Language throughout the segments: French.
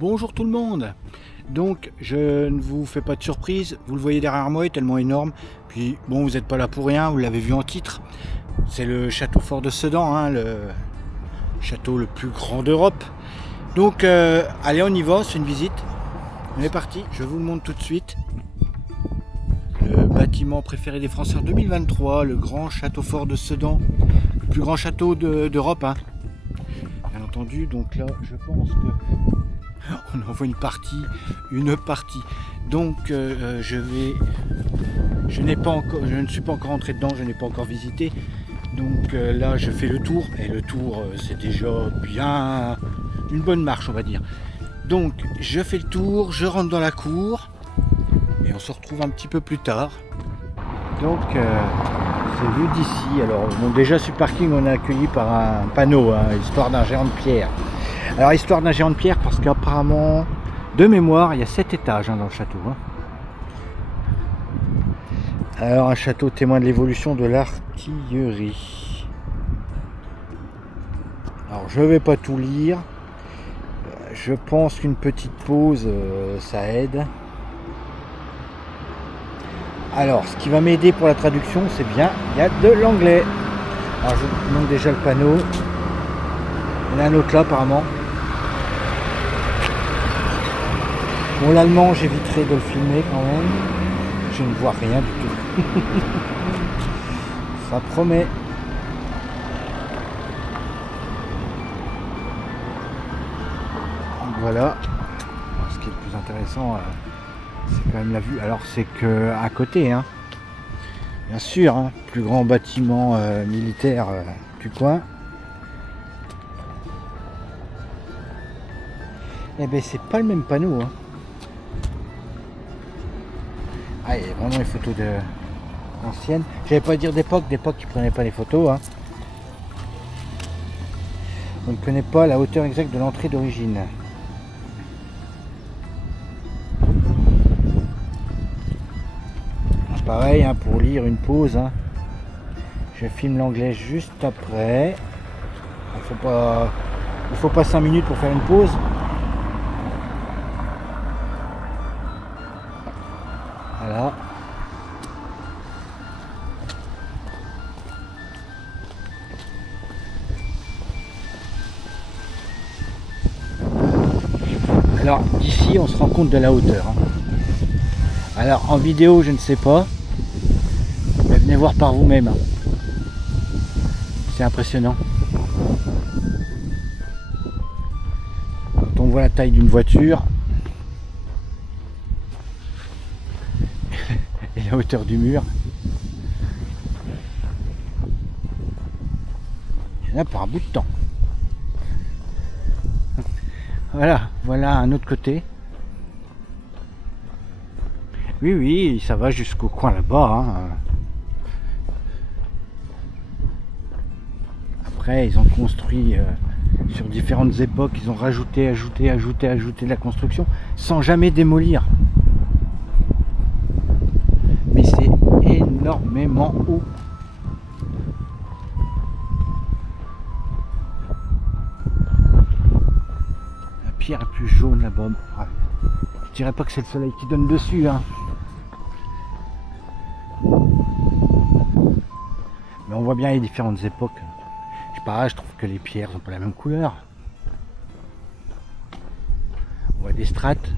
Bonjour tout le monde. Donc je ne vous fais pas de surprise, vous le voyez derrière moi, il est tellement énorme. Puis bon, vous n'êtes pas là pour rien, vous l'avez vu en titre. C'est le château fort de Sedan, hein, le château le plus grand d'Europe. Donc allez, on y va, c'est une visite. On est parti, je vous le montre tout de suite. Le bâtiment préféré des Français en 2023, le grand château fort de Sedan, le plus grand château d'Europe, hein. Bien entendu, donc là je pense que on en voit une partie. Donc je ne suis pas encore entré dedans, je n'ai pas encore visité. Donc là je fais le tour, et le tour c'est déjà bien une bonne marche, on va dire. Donc je fais le tour, je rentre dans la cour, et on se retrouve un petit peu plus tard. Donc c'est vu d'ici. Alors bon, déjà sur le parking on est accueilli par un panneau, hein, histoire d'un géant de pierre. Alors histoire d'un géant de pierre parce qu'apparemment, de mémoire, il y a 7 étages, hein, dans le château, hein. Alors un château témoin de l'évolution de l'artillerie. Alors je vais pas tout lire. Je pense qu'une petite pause, ça aide. Alors ce qui va m'aider pour la traduction, c'est bien, il y a de l'anglais. Alors je vous montre déjà le panneau. Il y en a un autre là apparemment. Bon, l'allemand, j'éviterai de le filmer quand même. Je ne vois rien du tout. Ça promet. Donc voilà. Ce qui est le plus intéressant, c'est quand même la vue. Alors c'est que à côté, hein. Bien sûr, hein, plus grand bâtiment militaire du coin. Eh ben c'est pas le même panneau, hein. Ah, il y a vraiment les photos anciennes. J'allais pas dire d'époque qui prenaient pas les photos, hein. On ne connaît pas la hauteur exacte de l'entrée d'origine. Pareil, hein, pour lire une pause, hein. Je filme l'anglais juste après. Il faut pas 5 minutes pour faire une pause. Voilà. Alors d'ici on se rend compte de la hauteur, hein. Alors en vidéo je ne sais pas, mais venez voir par vous-même, hein. C'est impressionnant. Quand on voit la taille d'une voiture et la hauteur du mur, il y en a pour un bout de temps. Voilà un autre côté. Oui, ça va jusqu'au coin là-bas, hein. Après, ils ont construit sur différentes époques, ils ont rajouté de la construction sans jamais démolir. Mais c'est énormément haut. La pierre est plus jaune là-bas. Je dirais pas que c'est le soleil qui donne dessus, hein. Mais on voit bien les différentes époques. Je trouve que les pierres n'ont pas la même couleur. On voit des strates.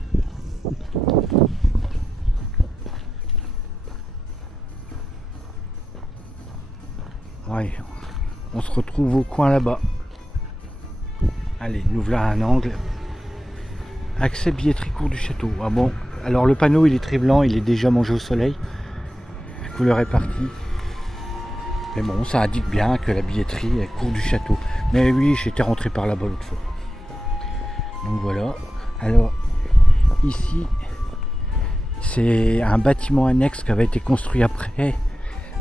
Ouais, on se retrouve au coin là-bas. Allez, nous voilà à un angle. Accès billetterie cour du château. Ah bon, alors le panneau il est très blanc, il est déjà mangé au soleil. La couleur est partie. Mais bon, ça indique bien que la billetterie est cour du château. Mais oui, j'étais rentré par là-bas l'autre fois. Donc voilà. Alors, ici, c'est un bâtiment annexe qui avait été construit après.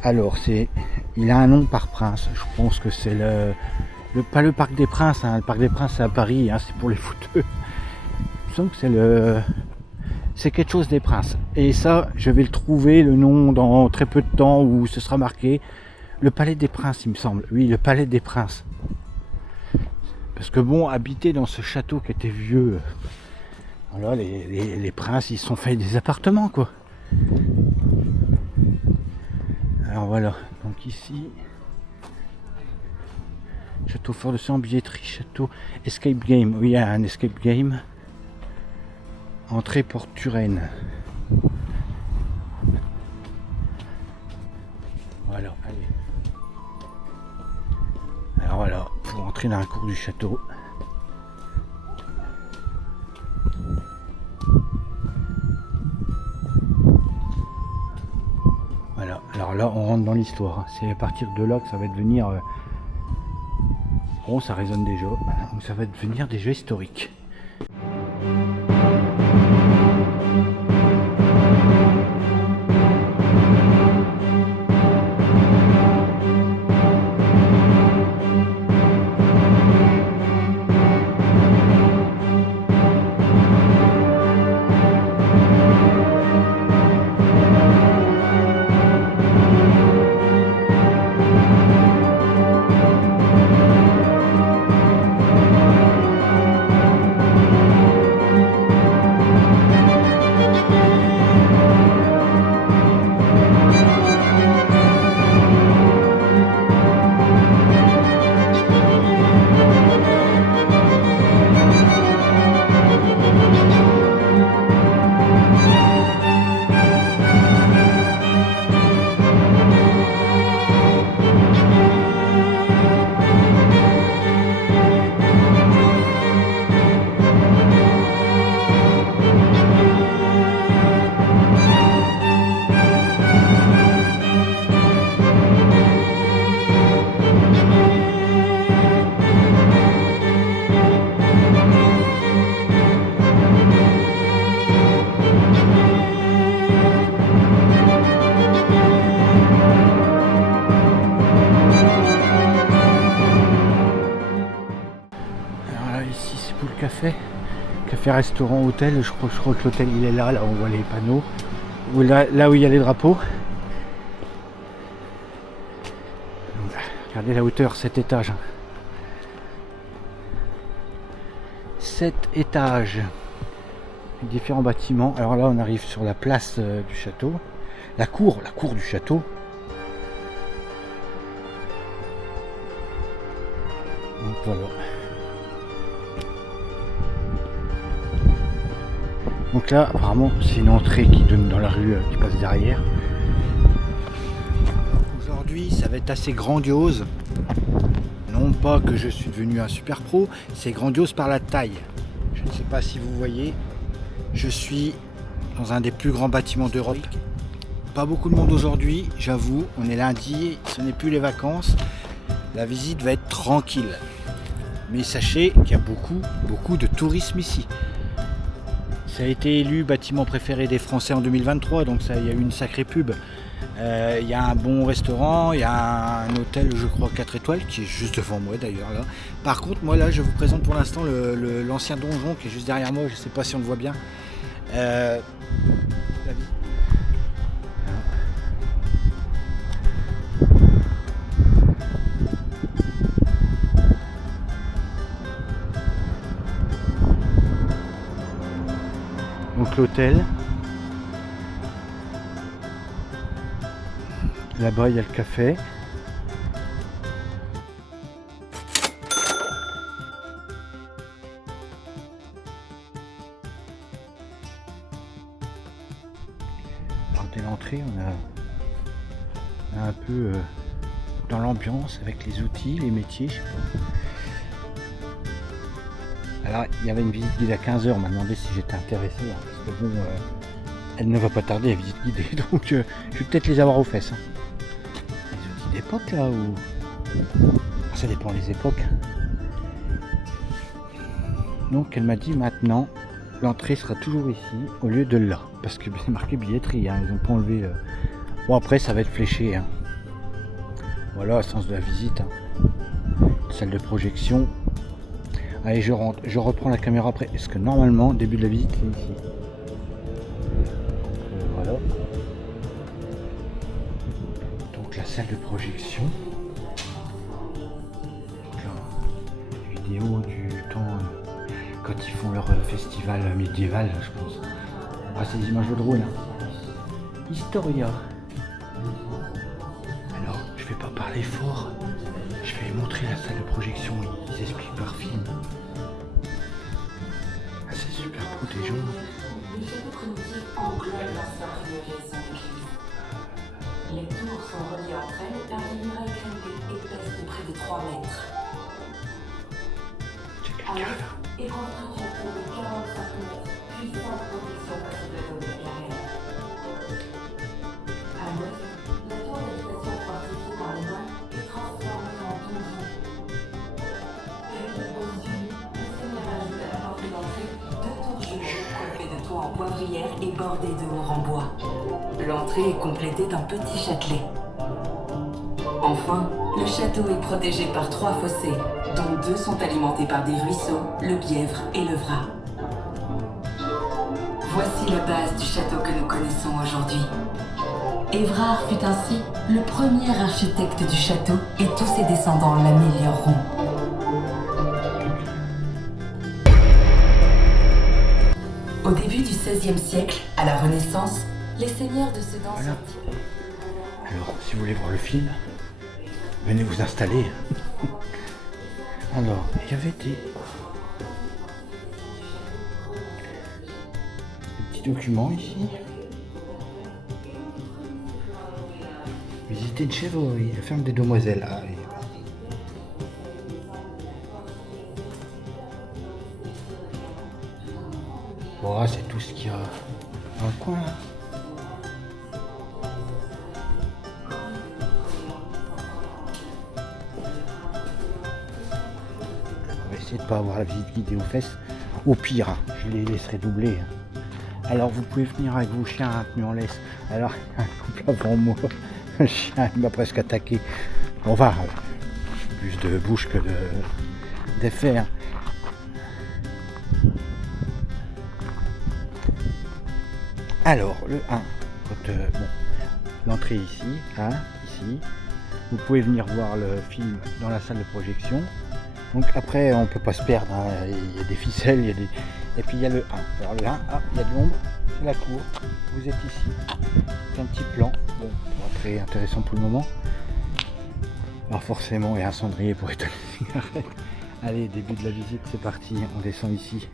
Alors, il a un nom par prince. Je pense que c'est pas le Parc des Princes, hein. Le Parc des Princes c'est à Paris, hein, c'est pour les footeux. Je sens que c'est quelque chose des princes. Et ça, je vais le trouver, le nom, dans très peu de temps, où ce sera marqué. Le Palais des Princes, il me semble. Oui, le Palais des Princes. Parce que bon, habiter dans ce château qui était vieux, Voilà, les princes, ils se sont fait des appartements, quoi. Alors voilà, donc ici, château fort de Sang, billetterie, château, escape game. Oui, il y a un escape game. Entrée porte Turenne. Voilà, allez. Alors voilà, pour entrer dans la cour du château. Voilà, alors là on rentre dans l'histoire. C'est à partir de là que ça va devenir... Bon, ça résonne déjà. Donc ça va devenir des jeux historiques. Café, restaurant, hôtel, je crois que l'hôtel il est là on voit les panneaux. Ou là où il y a les drapeaux. Regardez la hauteur, 7 étages. 7 étages. Différents bâtiments. Alors là on arrive sur la place du château. La cour du château. Donc voilà. Donc là, apparemment, c'est une entrée qui donne dans la rue qui passe derrière. Aujourd'hui, ça va être assez grandiose. Non pas que je suis devenu un super pro, c'est grandiose par la taille. Je ne sais pas si vous voyez, je suis dans un des plus grands bâtiments d'Europe. Pas beaucoup de monde aujourd'hui, j'avoue, on est lundi, ce n'est plus les vacances. La visite va être tranquille. Mais sachez qu'il y a beaucoup de tourisme ici. Ça a été élu bâtiment préféré des Français en 2023, donc il y a eu une sacrée pub. Il y a un bon restaurant, il y a un hôtel, je crois 4 étoiles, qui est juste devant moi d'ailleurs là. Par contre, moi là, je vous présente pour l'instant l'ancien donjon qui est juste derrière moi, je ne sais pas si on le voit bien. Donc l'hôtel. Là-bas, il y a le café. Alors dès l'entrée, on a un peu dans l'ambiance avec les outils, les métiers, je sais pas. Alors il y avait une visite guidée à 15h, on m'a demandé si j'étais intéressé, hein, parce que bon, elle ne va pas tarder la visite guidée, donc je vais peut-être les avoir aux fesses. Hein. Les outils d'époque là, ou... Ça dépend des époques. Donc elle m'a dit maintenant, l'entrée sera toujours ici, au lieu de là, parce que c'est marqué billetterie, hein, ils n'ont pas enlevé... Bon après ça va être fléché. Hein. Voilà le sens de la visite. Hein. Salle de projection. Allez, je rentre, je reprends la caméra après, parce que normalement, début de la visite, c'est ici. Voilà. Donc la salle de projection. Donc là, vidéo du temps quand il font leur festival médiéval, je pense. Ah, c'est des images de drone. Hein. Historia. Alors, je vais pas parler fort. Je vais montrer la salle de projection. Ils expliquent par film. Ah, c'est super protégeant. Le château primitif englobe l'ancien prieuré Saint-Église. Les tours sont reliées entre elles par des murailles gravées épaisses de près de 3 mètres. À l'est est construite une tour de 45 mètres, puissante protection face aux attaques de carrière. À l'ouest, la tour d'habitation fortifiée par les moines est transformée en donjon. Puis, au sud, le seigneur ajoute à la porte d'entrée 2 tours jumelles coiffées de toits en poivrière et bordées de hauts en bois. L'entrée est complétée d'un petit châtelet. Enfin, le château est protégé par 3 fossés, dont 2 sont alimentés par des ruisseaux, le Bièvre et le Vrat. Voici la base du château que nous connaissons aujourd'hui. Évrard fut ainsi le premier architecte du château et tous ses descendants l'amélioreront. Au début du XVIe siècle, à la Renaissance, les seigneurs de Sedan Voilà. Alors, si vous voulez voir le film, venez vous installer. Alors, il y avait des petits documents ici. Visiter une chèvrerie, la ferme des demoiselles. Ah, oui. Bon, c'est tout ce qu'il y a dans le coin là. On va essayer de ne pas avoir la visite guidée aux fesses. Au pire, je les laisserai doubler. Alors vous pouvez venir avec vos chiens tenus en laisse. Alors, un couple avant moi, le chien il m'a presque attaqué. On va, plus de bouche que d'effet. Hein. Alors, le 1, bon, l'entrée ici, hein, ici. Vous pouvez venir voir le film dans la salle de projection. Donc après, on peut pas se perdre, hein. Il y a des ficelles, il y a des... Et puis il y a le 1. Alors le 1, ah, il y a de l'ombre, c'est la cour. Vous êtes ici. C'est un petit plan. Bon, très intéressant pour le moment. Alors forcément, il y a un cendrier pour éteindre les cigarettes. Allez, début de la visite, c'est parti. On descend ici.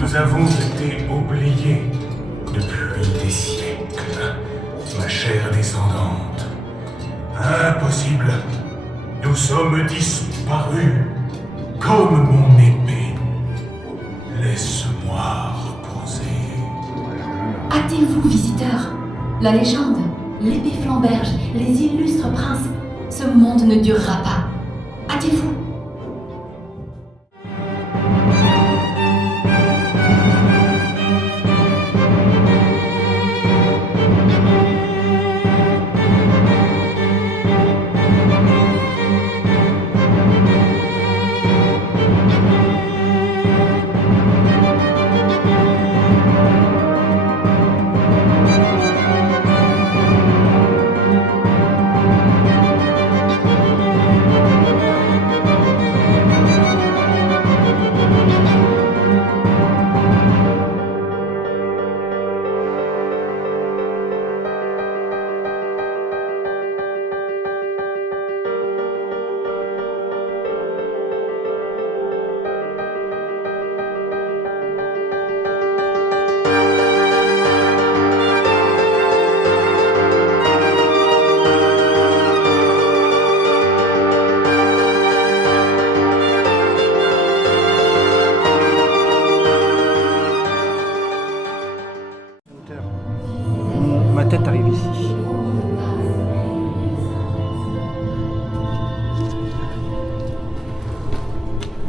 Nous avons été oubliés depuis des siècles, ma chère descendante. Impossible. Nous sommes disparus, comme mon épée. Laisse-moi reposer. Hâtez-vous, visiteurs. La légende, l'épée flamberge, les illustres princes, ce monde ne durera pas. Hâtez-vous.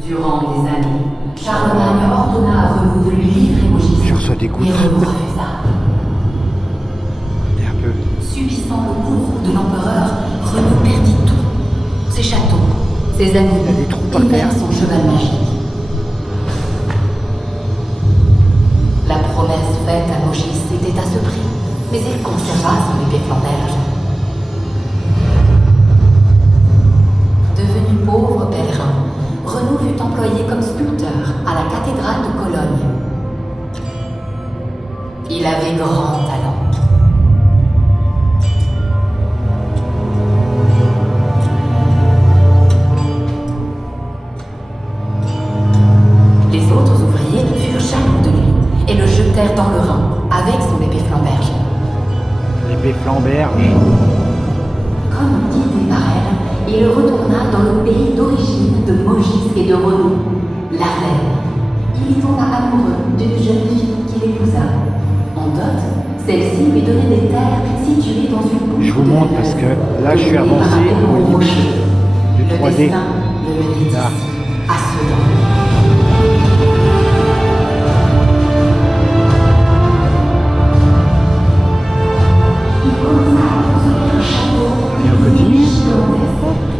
Durant des années, Charlemagne ordonna à Renaud de lui livrer Maugis. Je reçois des gouttes. Mais Renaud refusa. Et un peu. Subissant le cours de l'empereur, Renaud perdit tout. Ses châteaux, ses amis, Il y a des trous par et terre. même son cheval magique. La promesse faite à Maugis était à ce prix, mais il conserva son épée flamberge. Devenu pauvre pèlerin, Renaud fut employé comme sculpteur à la cathédrale de Cologne. Il avait grand talent. Les autres ouvriers furent jaloux de lui et le jetèrent dans le Rhin avec son épée flamberge. L'épée flamberge. Comme guidé par elle, il retourna dans le pays d'origine de Maugis et de Renaud, l'Ardenne. Il y tomba amoureux d'une jeune fille qu'il épousa. En dot, celle-ci lui donnait des terres situées dans une boucle. Je vous montre parce que là je suis avancé au limite du Le 3D. destin de Médicis Là. à Sedan. Il commença à construire un château. Et on continue.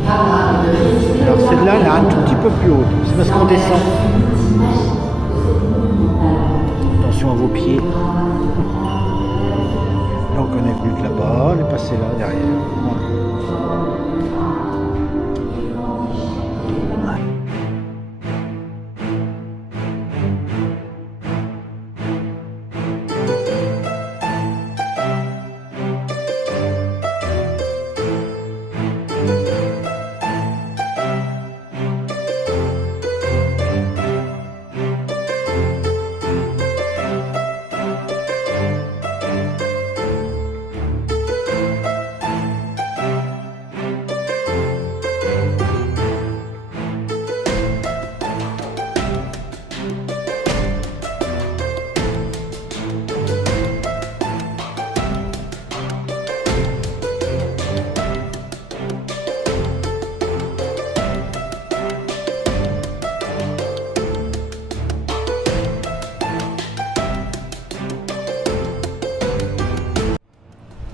Capable de résister Alors aux celle-là elle est un tout petit peu plus haute. C'est parce qu'on descend. Attention à vos pieds. Donc on est venu de là-bas, on est passé là derrière.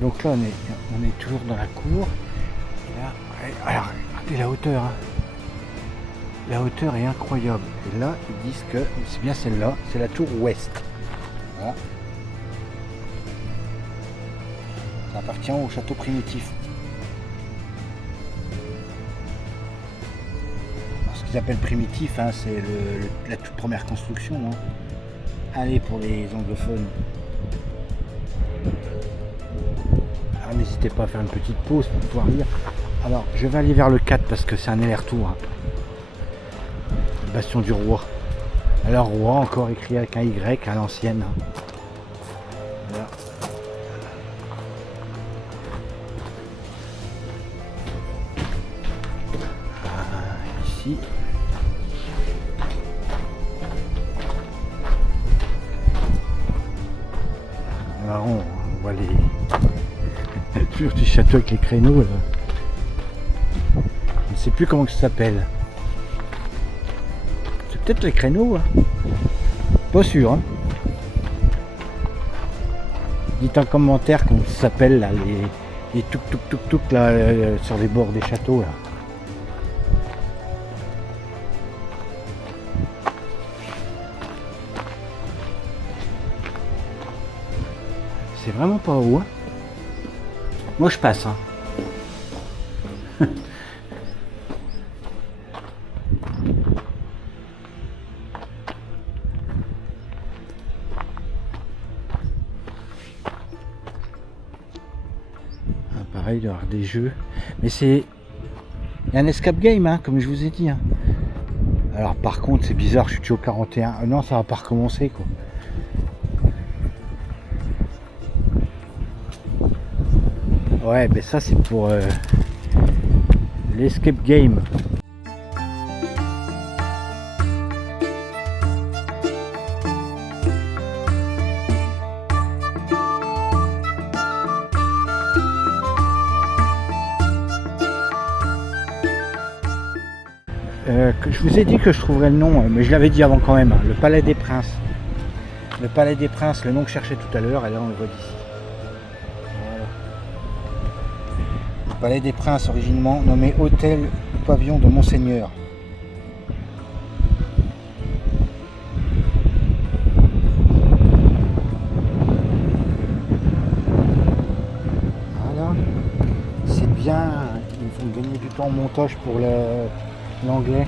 Donc là on est toujours dans la cour. Et là, alors, regardez la hauteur. Hein. La hauteur est incroyable. Et là ils disent que c'est bien celle-là, c'est la tour ouest. Voilà. Ça appartient au château primitif. Alors, ce qu'ils appellent primitif, hein, c'est la toute première construction. Hein. Allez pour les anglophones. Alors n'hésitez pas à faire une petite pause pour pouvoir lire. Alors je vais aller vers le 4 parce que c'est un aller-retour. Hein. Le bastion du roi. Alors roi encore écrit avec un Y à l'ancienne. Hein. Voilà. Ici. Alors on voit les le petit château avec les créneaux. Là. Je ne sais plus comment ça s'appelle. C'est peut-être les créneaux. Hein. Pas sûr. Hein. Dites en commentaire comment ça s'appelle là, les tuk là sur les bords des châteaux là. C'est vraiment pas haut. Hein. Moi je passe. Hein. Pareil, il y aura des jeux. Mais c'est un escape game, hein, comme je vous ai dit. Hein. Alors par contre c'est bizarre, je suis au 41. Non, ça va pas recommencer quoi. Ouais, mais ça c'est pour l'escape game. je vous ai dit que je trouverais le nom, mais je l'avais dit avant quand même, hein, le Palais des Princes. Le Palais des Princes, le nom que je cherchais tout à l'heure, et là on le voit d'ici. Voilà. Le Palais des Princes, originellement nommé Hôtel ou Pavillon de Monseigneur. Voilà. C'est bien, ils me font gagner du temps au montage pour l'anglais.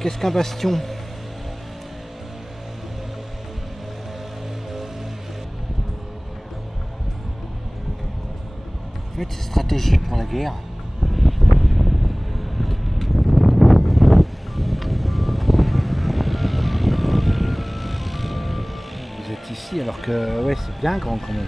Qu'est-ce qu'un bastion ? En fait, c'est stratégique pour la guerre. Vous êtes ici alors que ouais, c'est bien grand quand même.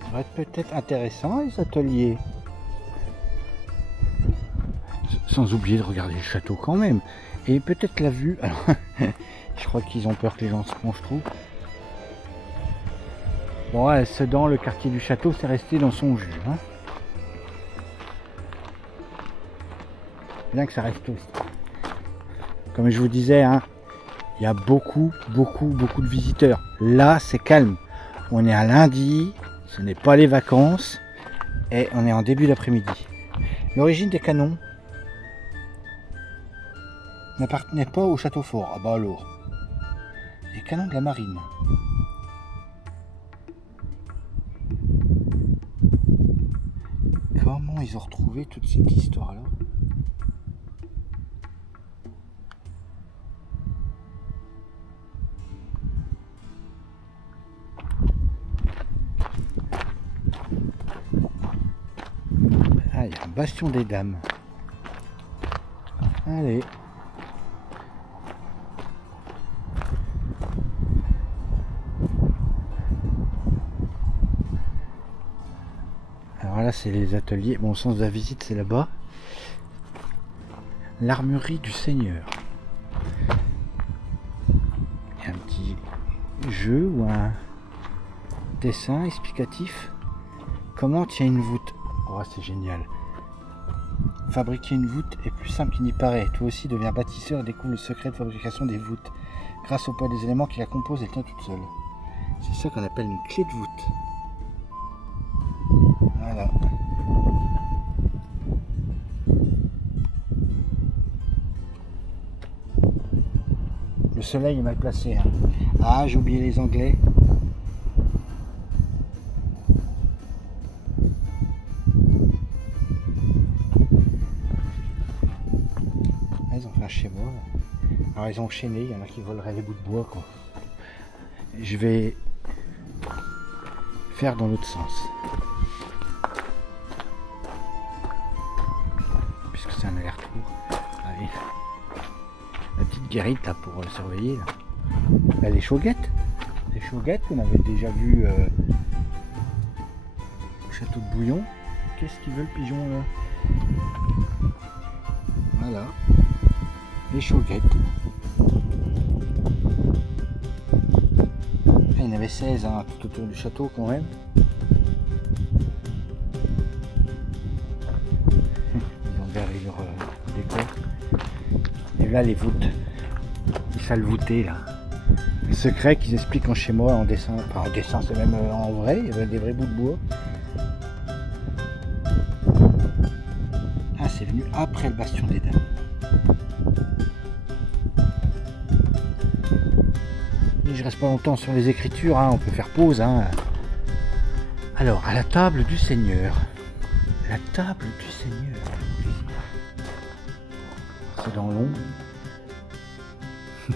Ça va être peut-être intéressant les ateliers. Sans oublier de regarder le château quand même. Et peut-être la vue. Alors, je crois qu'ils ont peur que les gens se penchent trop. Bon, ouais, Sedan, le quartier du château, c'est resté dans son jus. Hein. Bien que ça reste aussi. Comme je vous disais, hein, il y a beaucoup de visiteurs. Là, c'est calme. On est à lundi, ce n'est pas les vacances, et on est en début d'après-midi. L'origine des canons n'appartenait pas au château fort. Ah bah alors, les canons de la marine. Comment ils ont retrouvé toute cette histoire-là ? Ah, il y a un bastion des dames. Allez. Alors là, c'est les ateliers. Bon, au sens de la visite, c'est là-bas. L'armurerie du Seigneur. Il y a un petit jeu ou un dessin explicatif. Comment tient une voûte ? Oh, c'est génial. Fabriquer une voûte est plus simple qu'il n'y paraît. Toi aussi deviens bâtisseur et découvre le secret de fabrication des voûtes. Grâce au poids des éléments qui la composent, elle tient toute seule. C'est ça qu'on appelle une clé de voûte. Voilà. Le soleil est mal placé. Hein. Ah, j'ai oublié les Anglais. Ils ont fait un schéma. Alors ils ont enchaîné, il y en a qui voleraient les bouts de bois quoi. Je vais faire dans l'autre sens. Puisque c'est un aller-retour. Allez. La petite guérite là pour surveiller là. Là, les chauguettes. Les chauguettes qu'on avait déjà vu au château de Bouillon. Qu'est-ce qu'il veut le pigeon là? Voilà. Les chauguettes. Il y en avait 16 hein, tout autour du château quand même. Ils ont garé leur décor. Et là les voûtes. Les salles voûtées là. Le secret qu'ils expliquent en schéma, en dessin. Enfin en dessin c'est même en vrai, il y avait des vrais bouts de bois. Ah c'est venu après le bastion des dames. Je reste pas longtemps sur les écritures, hein, on peut faire pause. Hein. Alors, à la table du Seigneur. La table du Seigneur. C'est dans l'ombre. Les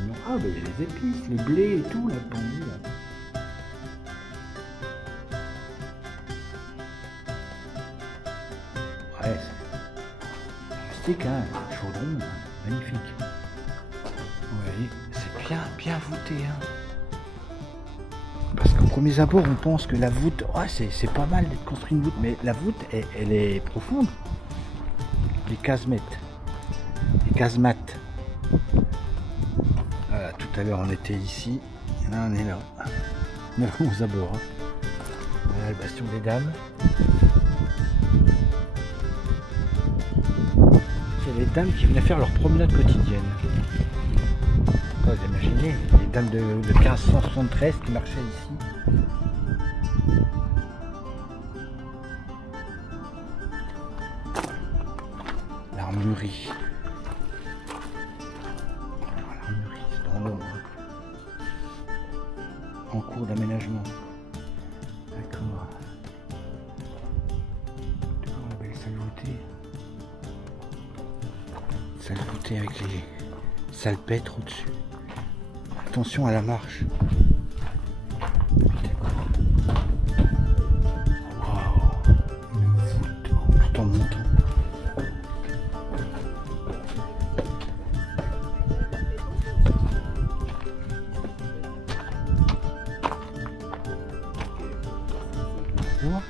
oignons. Ah, ben il y a les épices, les blés et tout là, pendu là. après, c'est rustique, hein, chaudron, magnifique. Vous voyez, c'est bien voûté. Hein. Parce qu'au premier abord, on pense que la voûte, oh, c'est pas mal d'être construit une voûte, mais la voûte, elle est profonde. Les casemates. Voilà, tout à l'heure on était ici, et là on est là. On est vraiment aux abords. Hein. Voilà le bastion des dames. C'est les dames qui venaient faire leur promenade quotidienne. Vous imaginez, les dames de 1573 qui marchaient ici. L'armurerie. L'armurerie, c'est dans l'ombre. En cours d'aménagement. D'accord. Toujours la belle salle voûtée. Salle voûtée avec les salpêtres au-dessus. Attention à la marche. Waouh, une voûte tout en montant. Bonjour.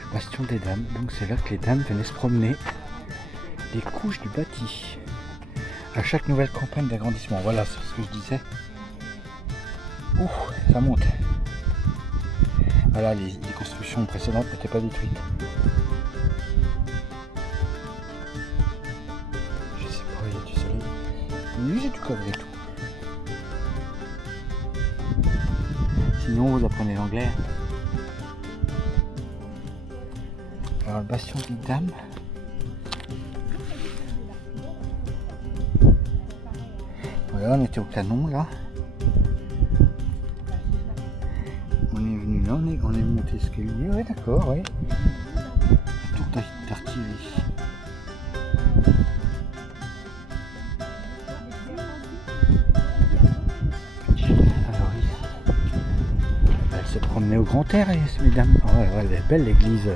Le bastion des dames, donc c'est là que les dames venaient se promener. Les couches du bâti. À chaque nouvelle campagne d'agrandissement. Voilà, c'est ce que je disais. Ouh, ça monte. Voilà, les constructions précédentes n'étaient pas détruites. Je sais pas, il y a du soleil. Oui, j'ai du coffre et tout. Sinon, vous apprenez l'anglais. Alors, le bastion des dames. Voilà, on était au canon là. On est venu là, on est monté l'escalier. Ouais, d'accord, ouais. Tour d'artillerie. Alors ici, elle se promenait au grand air, mesdames. Oh, ouais, elle est belle l'église.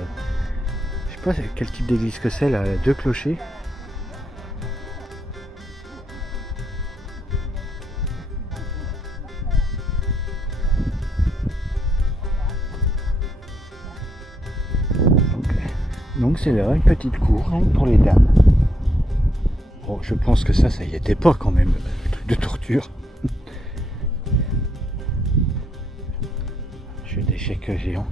Je sais pas quel type d'église que c'est là, 2 clochers. Donc c'est là une petite cour hein, pour les dames. Bon, je pense que ça y était pas quand même, le truc de torture. Jeu d'échecs géant.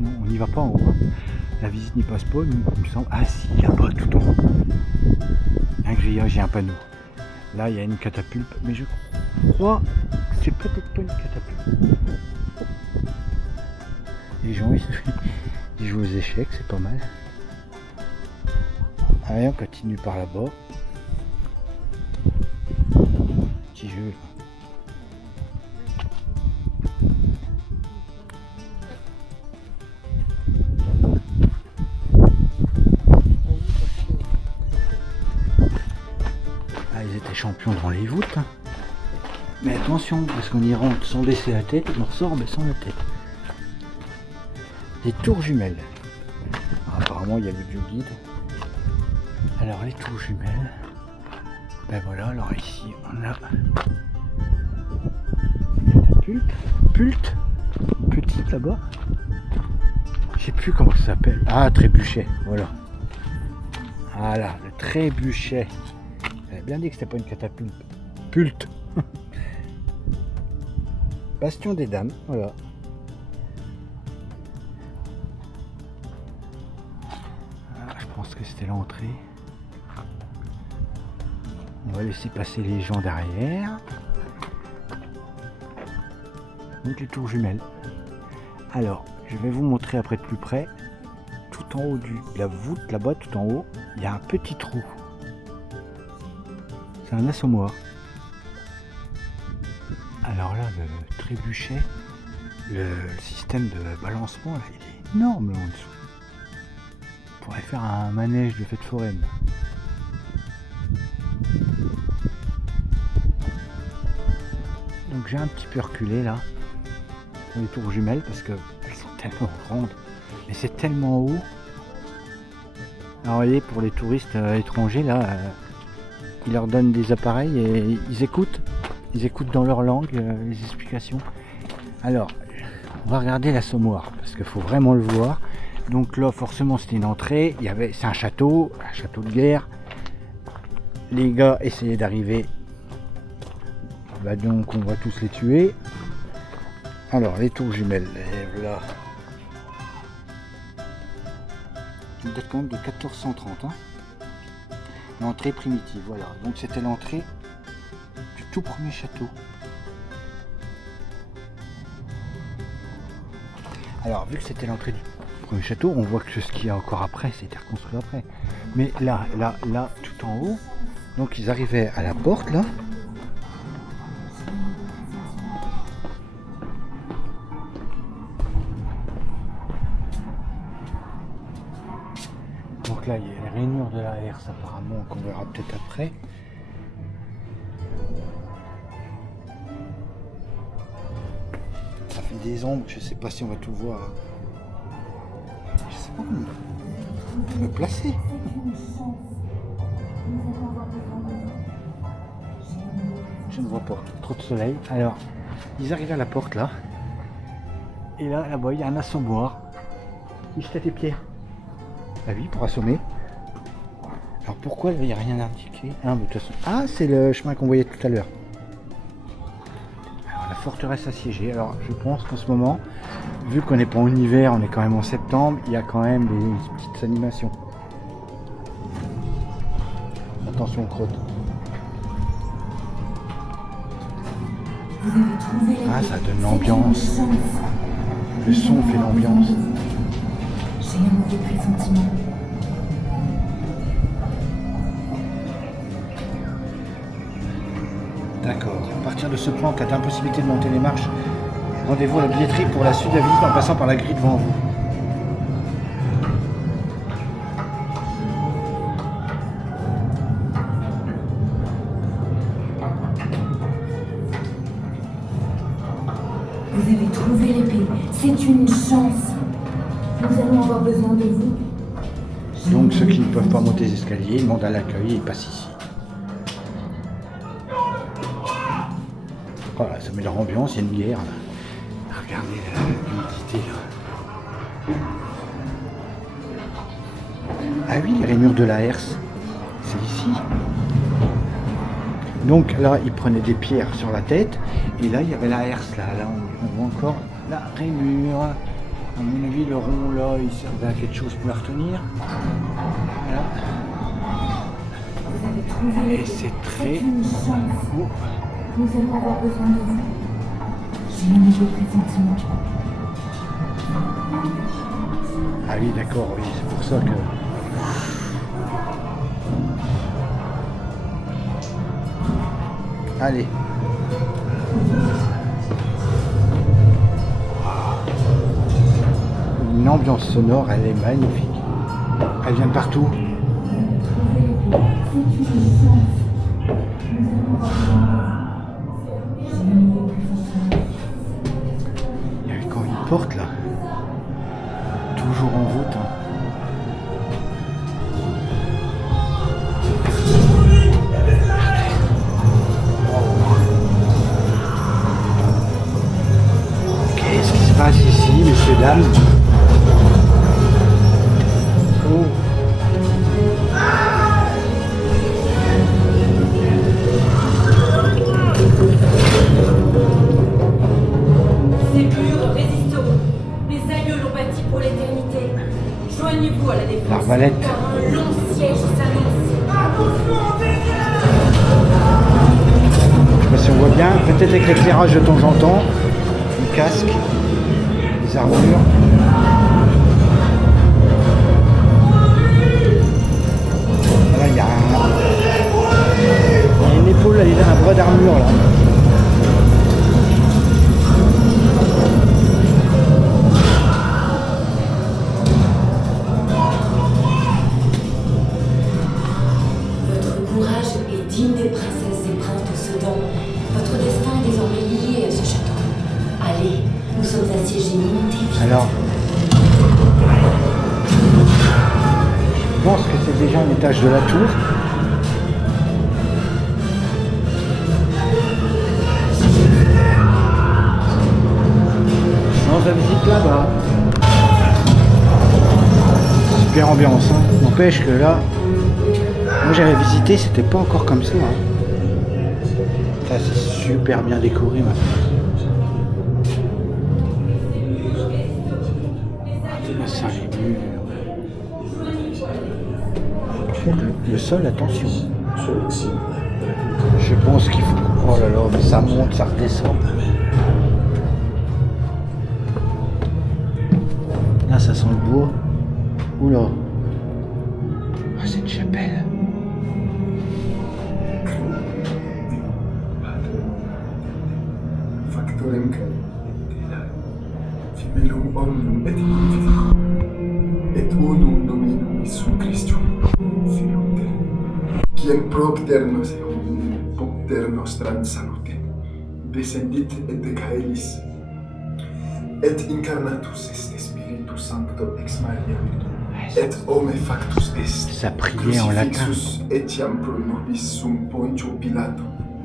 Non, on n'y va pas en haut. Hein. La visite n'y passe pas, il me semble. Ah si, là-bas, tout en haut. Un grillage et un panneau. Là, il y a une catapulte, mais je crois que c'est peut-être pas une catapulte. Les gens, ils jouent aux échecs, c'est pas mal. Allez, on continue par là-bas. Petit jeu. Champion dans les voûtes. Mais attention, parce qu'on y rentre sans baisser la tête, on ressort en baissant la tête. Des tours jumelles. Alors, apparemment, il y a le vieux guide. Alors, les tours jumelles. Ben voilà, alors ici, on a Pulte, petite là-bas. Je sais plus comment ça s'appelle. Ah, trébuchet, voilà. Voilà, le trébuchet. J'avais bien dit que c'était pas une catapulte. Pulte. Bastion des dames, voilà. Ah, je pense que c'était l'entrée. On va laisser passer les gens derrière. Donc les tours jumelles. Alors, je vais vous montrer après de plus près. Tout en haut de la voûte, là-bas, tout en haut, il y a un petit trou. C'est un assommoir. Alors là, le trébuchet, le système de balancement, là, il est énorme là en dessous. On pourrait faire un manège de fête foraine. Donc j'ai un petit peu reculé là, pour les tours jumelles, parce qu'elles sont tellement grandes. Mais c'est tellement haut. Alors vous voyez, pour les touristes étrangers là, ils leur donnent des appareils et ils écoutent dans leur langue les explications. Alors, on va regarder l'assommoir, parce qu'il faut vraiment le voir. Donc là, forcément, c'était une entrée. C'est un château de guerre. Les gars essayaient d'arriver. Bah donc, on va tous les tuer. Alors, les tours jumelles, là. Ils datent quand même de 1430. Hein. L'entrée primitive, voilà. Donc, c'était l'entrée du tout premier château. Alors, vu que c'était l'entrée du premier château, on voit que ce qu'il y a encore après, c'était reconstruit après. Mais là, tout en haut, donc ils arrivaient à la porte, là. Donc là, il y a les rainures de la herse, apparemment, qu'on verra peut-être après. Ça fait des ombres, je sais pas si on va tout voir. Je sais pas comment me placer. Je ne vois pas, trop de soleil. Alors, ils arrivent à la porte là. Et là, là-bas, il y a un assommoir. Il jette des pierres. Ah oui, pour assommer. Alors pourquoi il n'y a rien indiqué? Ah, mais de toute façon... Ah, c'est le chemin qu'on voyait tout à l'heure. Alors la forteresse assiégée. Alors je pense qu'en ce moment, vu qu'on n'est pas en hiver, on est quand même en septembre, il y a quand même des petites animations. Attention aux crottes. Ah, ça donne l'ambiance. Le son fait l'ambiance. J'ai un mauvais pressentiment. D'accord. À partir de ce point, en cas d'impossibilité de monter les marches, rendez-vous à la billetterie pour la suite de la visite en passant par la grille devant vous. Vous avez trouvé l'épée. C'est une chance. Nous allons avoir besoin de vous. Donc ceux qui ne peuvent pas monter les escaliers, demandent à l'accueil et passent ici. Voilà, ça met leur ambiance, il y a une guerre là. Regardez l'humidité là. Ah oui, les rainures de la herse, c'est ici. Donc là, ils prenaient des pierres sur la tête, et là, il y avait la herse là. Là, on voit encore la rainure. À mon avis, le rond là, il servait à quelque chose pour la retenir. Voilà. Et c'est très beau. Nous allons avoir besoin de vous. J'ai un mauvais pressentiment. Ah oui, d'accord, oui, c'est pour ça que... Allez. Une ambiance sonore, elle est magnifique. Elle vient de partout. Il y avait quand une porte là. Toujours en route. Hein. Qu'est-ce qui se passe ici, messieurs, dames? Oh. Ces murs résisteront. Les aïeux l'ont bâti pour l'éternité. Joignez-vous à la défense. L'arbalète. Car un long siège s'annonce. Je sais pas si on voit bien, peut-être avec l'éclairage de temps en temps, les casques, les armures. Alors, je pense que c'est déjà un étage de la tour. On la visite là-bas. Super ambiance, hein. N'empêche que là, moi j'avais visité, c'était pas encore comme ça. Hein. Ça c'est super bien décoré maintenant. Ça, les murs. Par contre, le sol, attention. Je pense qu'il faut. Oh là là, mais ça monte, ça redescend. Là, ça sent le bois. Oula. Oh, c'est une chapelle. Et unum Dominum sum Christum filuter, quien propter nos eum, propter nostram salute, descendit et de caelis, et incarnatus est Spiritus Sancto ex Maria Virtum, et homme factus est. Ça priait en latin. Crucifixus etiam pro nobis sum Poncio Pilato,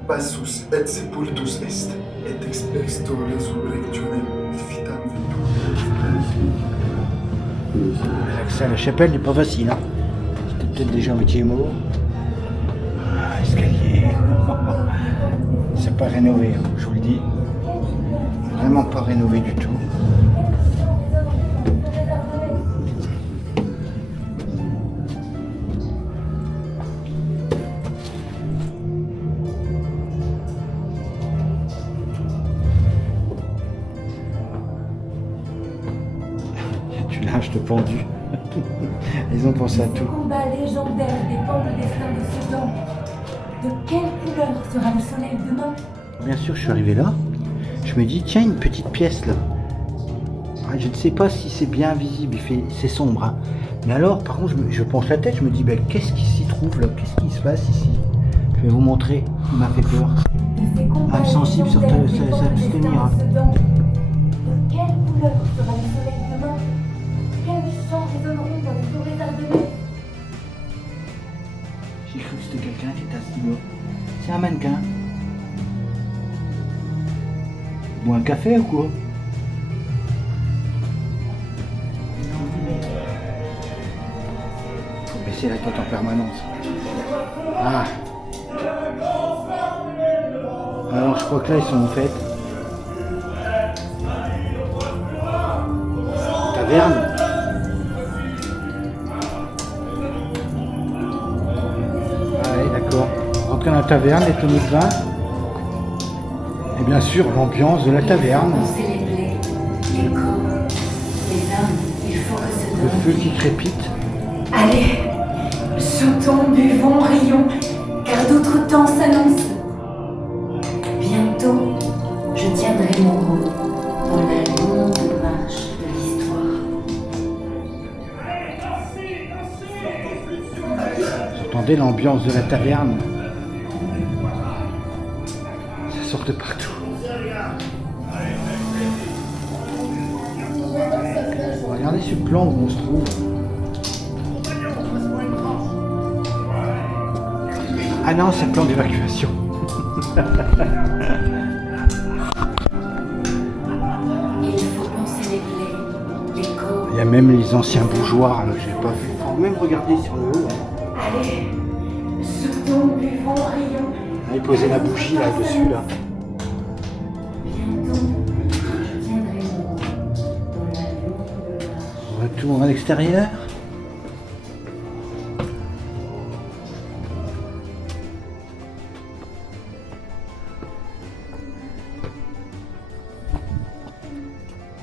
passus et sepultus est, et ex texto resurrectionem vitam virtutem. L'accès à la chapelle n'est pas facile. Hein. C'était peut-être déjà moitié mort. Ah, escalier. C'est pas rénové, hein, je vous le dis. Vraiment pas rénové du tout. De pendu. Ils ont pensé à tout. Combat légendaire dépend du destin de Sedan. De quelle couleur sera le soleil demain? Bien sûr, je suis arrivé là. Je me dis, tiens, une petite pièce là. Ah, je ne sais pas si c'est bien visible, c'est sombre. Hein. Mais alors, par contre, je penche la tête, je me dis, ben, qu'est-ce qui s'y trouve là? Qu'est-ce qui se passe ici? Je vais vous montrer. Il m'a fait peur. Âme sensible sur s'abstenir. Hein. De quelle couleur sera le soleil demain? Quels chants résonneront dans les forêts ardennaises? J'ai cru que c'était quelqu'un qui était assis là. C'est un mannequin. Bois un café ou quoi? Faut baisser la tête en permanence. Ah. Alors je crois que là ils sont en fête. Taverne. Rentrer dans la taverne, les tonneaux de vin. Et bien sûr, l'ambiance de la taverne. Les corps, les âmes, il faut que ce Le feu qui crépite. Allez, chantons, buvons, rions, car d'autres temps s'annoncent. Bientôt, je tiendrai mon rôle dans la longue marche de l'histoire. Vous entendez l'ambiance de la taverne? Ça sort de partout. Regardez ce plan où on se trouve. Ah non, c'est le plan d'évacuation. Il faut penser les plaies, les corps. Il y a même les anciens bougeoirs, là, j'ai pas vu. Faut même regarder sur le haut. Hein. Allez, chantons, buvons, rions. Là, il posait la bougie là-dessus, là. Bientôt, je tiendrai mon rôle dans la longue marche. Retour à l'extérieur.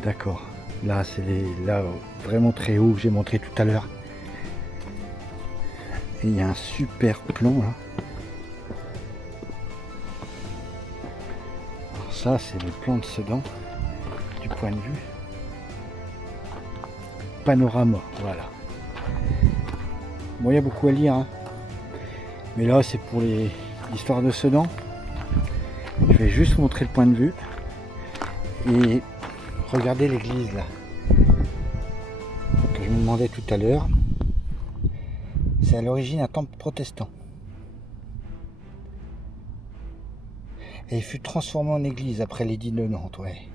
D'accord. Là, c'est là vraiment très haut que j'ai montré tout à l'heure. Et il y a un super plan là. Alors ça, c'est le plan de Sedan du point de vue panorama. Voilà. Bon, il y a beaucoup à lire, hein. Mais là, c'est pour l'histoire de Sedan. Je vais juste montrer le point de vue et regardez l'église là. je me demandais tout à l'heure, c'est à l'origine un temple protestant. Et il fut transformé en église après l'édit de Nantes, ouais.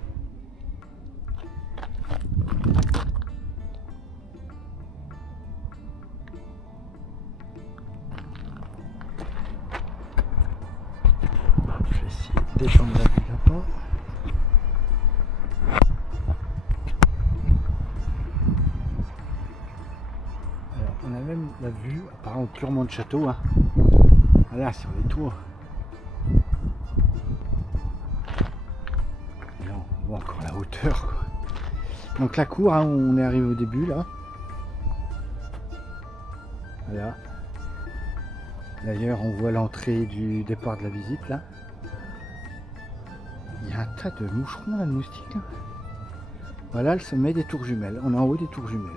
Je vais essayer de descendre la vue là-bas. Alors, on a même la vue, apparemment purement de château, hein. Voilà, sur les tours. Et là, on voit encore la hauteur, quoi. Donc la cour, hein, on est arrivé au début là. Voilà. D'ailleurs, on voit l'entrée du départ de la visite là. Il y a un tas de moucherons là, de moustiques là. Voilà le sommet des tours jumelles. On est en haut des tours jumelles.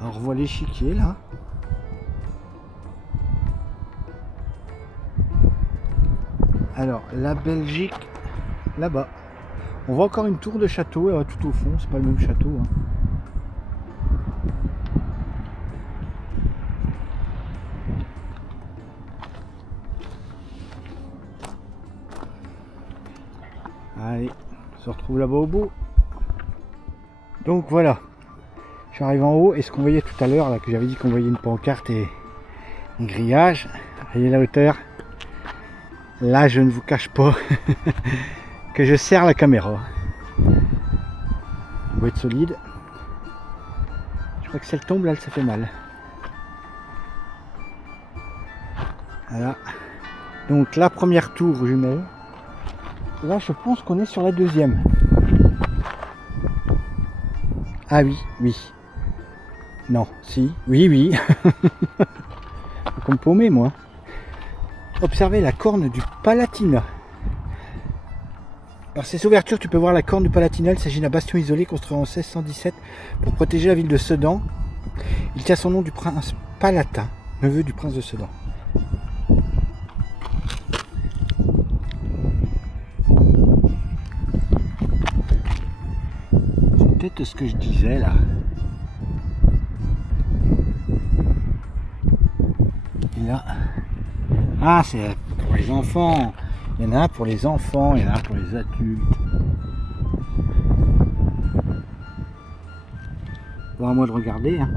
Alors on voit l'échiquier là. Alors la Belgique là-bas. On voit encore une tour de château là, tout au fond, c'est pas le même château. Hein. Allez, on se retrouve là-bas au bout. Donc voilà, je suis arrivé en haut et ce qu'on voyait tout à l'heure, là que j'avais dit qu'on voyait une pancarte et un grillage, vous voyez la hauteur. Là je ne vous cache pas que je serre la caméra. Elle doit être solide. Je crois que si elle tombe là, elle se fait mal. Voilà. Donc la première tour jumelle. Là je pense qu'on est sur la deuxième. Ah oui, oui. Non, si, oui, oui. Comme paumé moi. Observez la corne du Palatinat. Par ces ouvertures, tu peux voir la corne du Palatinat. Il s'agit d'un bastion isolé construit en 1617 pour protéger la ville de Sedan. Il tient son nom du prince Palatin, neveu du prince de Sedan. C'est peut-être ce que je disais là. Et là. Ah, c'est pour les enfants. Il y en a un pour les enfants, il y en a un pour les adultes. Bon, à moi de regarder. Hein.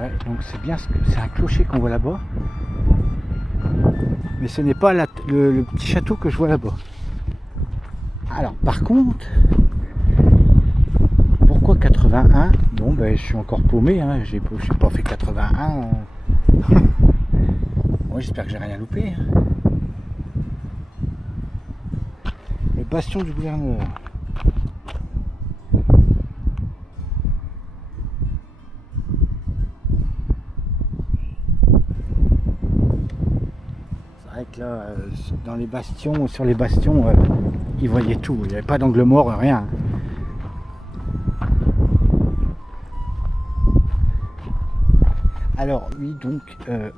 Ouais, donc c'est bien ce que c'est un clocher qu'on voit là-bas. Mais ce n'est pas le petit château que je vois là-bas. Alors, par contre, pourquoi 81? Bon, ben, je suis encore paumé. Hein. Je n'ai pas fait 81. Moi, j'espère que j'ai rien loupé. Le bastion du gouverneur. C'est vrai que là, dans les bastions, sur les bastions, ils voyaient tout. Il n'y avait pas d'angle mort, rien. Alors oui, donc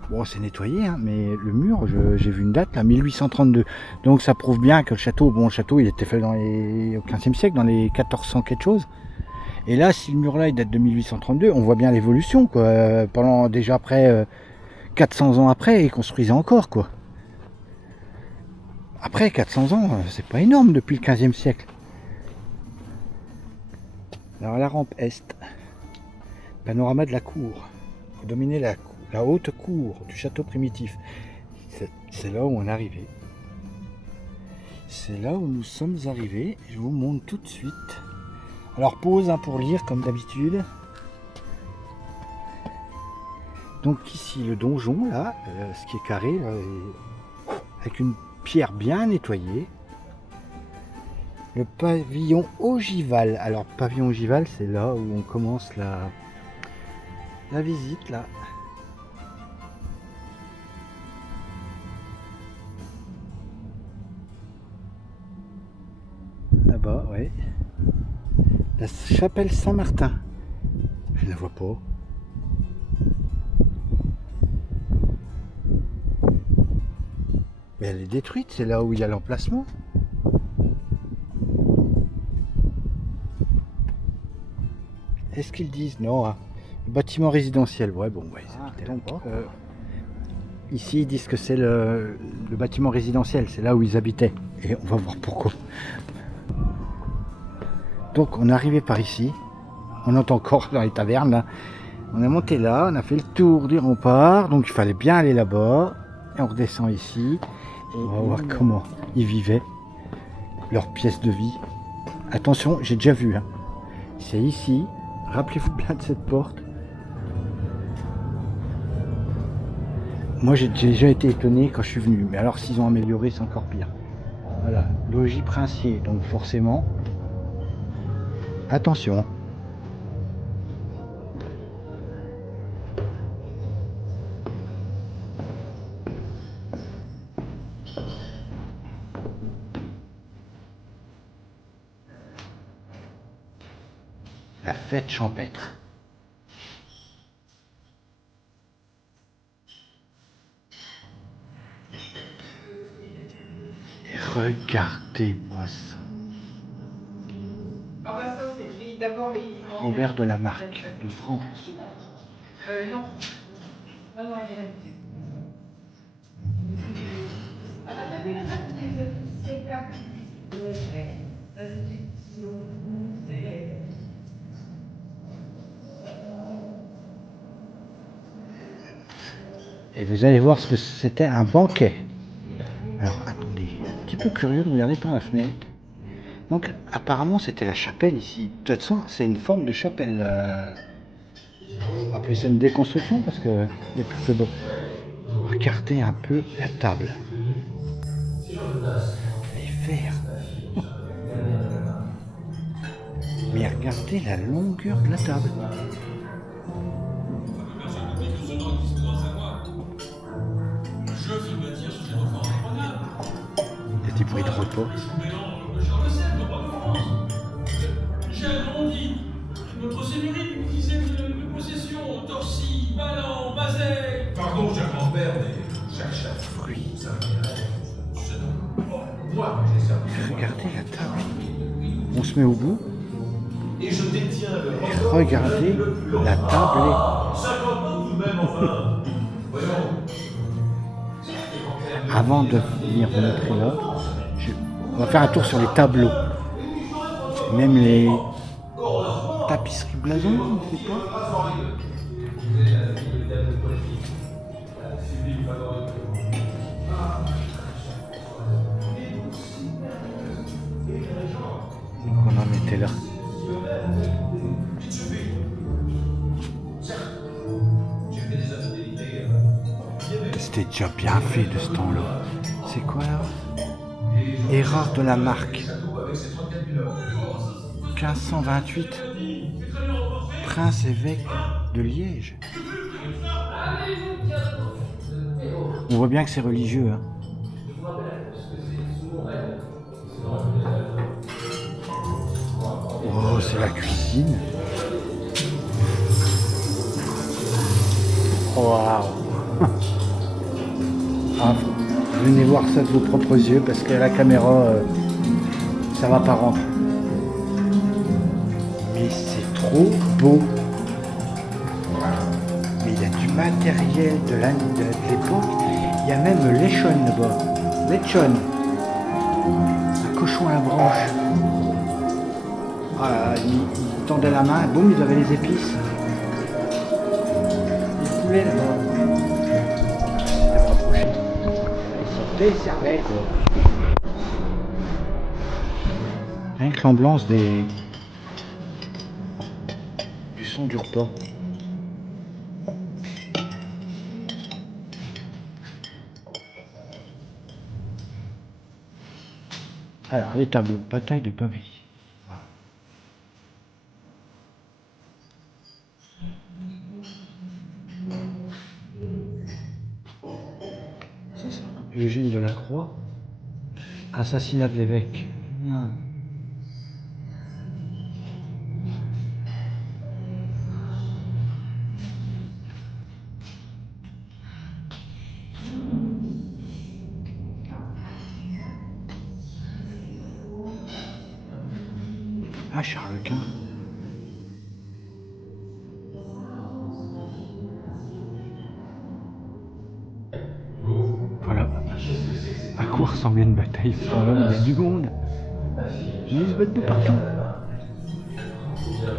bon, c'est nettoyé, hein, mais le mur, j'ai vu une date là, 1832. Donc ça prouve bien que le château, bon, le château, il était fait au 15e siècle, dans les 1400 quelque chose. Et là, si le mur là, il date de 1832, on voit bien l'évolution, quoi. Pendant déjà près 400 ans après, ils construisaient encore, quoi. Après 400 ans, c'est pas énorme depuis le 15e siècle. Alors la rampe est, panorama de la cour. Dominer la haute cour du château primitif. C'est là où on est arrivé. C'est là où nous sommes arrivés. Je vous montre tout de suite. Alors pause hein, pour lire comme d'habitude. Donc ici le donjon là, ce qui est carré là, avec une pierre bien nettoyée. Le pavillon ogival. Alors pavillon ogival, c'est là où on commence la visite là. Là-bas, ouais. La chapelle Saint-Martin. Je ne la vois pas. Mais elle est détruite, c'est là où il y a l'emplacement. Est-ce qu'ils disent non hein. Bâtiment résidentiel, ouais bon ouais. Donc, ici ils disent que c'est le bâtiment résidentiel, c'est là où ils habitaient. Et on va voir pourquoi. Donc on est arrivé par ici, on entend encore dans les tavernes là. On est monté là, on a fait le tour du rempart, donc il fallait bien aller là-bas. Et on redescend ici. Et on va voir comment ils vivaient, leur pièce de vie. Attention, j'ai déjà vu. Hein. C'est ici. Rappelez-vous bien de cette porte. Moi j'ai déjà été étonné quand je suis venu. Mais alors s'ils ont amélioré, c'est encore pire. Voilà, logis princier. Donc forcément, attention. La fête champêtre. Et regardez-moi ça. Ah bah ça c'est d'abord les... Robert de la Marque, de France. Non. Non, non, il y a Et vous allez voir ce que c'était un banquet. Alors attendez, un petit peu curieux de regarder par la fenêtre. Donc apparemment c'était la chapelle ici. De toute façon c'est une forme de chapelle. On va appeler ça une déconstruction parce que il est plus beau. Regardez un peu la table. Elle est verte. Mais regardez la longueur de la table. Il y a des bruits de repas. J'ai agrandi notre seigneurie d'une dizaine de possessions, Torcy, Ballan, Basel. Pardon, cher grand-père, mais je cherche à fruits. Moi, j'ai servi. Regardez la table. On se met au bout. Et je détiens le Et regardez la table. 50 ans tout de même, enfin. Voyons. Avant de venir vous montrer là, on va faire un tour sur les tableaux. Même les tapisseries blasons, je sais pas. Donc on en mettait là. C'était déjà bien fait de ce temps-là. C'est quoi là? Erreur de la Marque. 1528. Prince évêque de Liège. On voit bien que c'est religieux. Hein. Oh, c'est la cuisine. Waouh. Ah, venez voir ça de vos propres yeux parce que la caméra, ça va pas rendre. Mais c'est trop beau. Mais il y a du matériel de l'époque. Il y a même l'échonne là-bas. L'échonne. Un cochon à la branche. Ah, il tendait la main, boum, il avait les épices. Il poulet là-bas. Des cervettes. Rien que l'ambiance du son du repas. Alors les tableaux, bataille de Pavie. C'est ça. Eugène de la Croix. Assassinat de l'évêque. Ah, Charles Quint. Voilà à quoi ressemblait une bataille. Il y a du monde. Ils se battent de partout.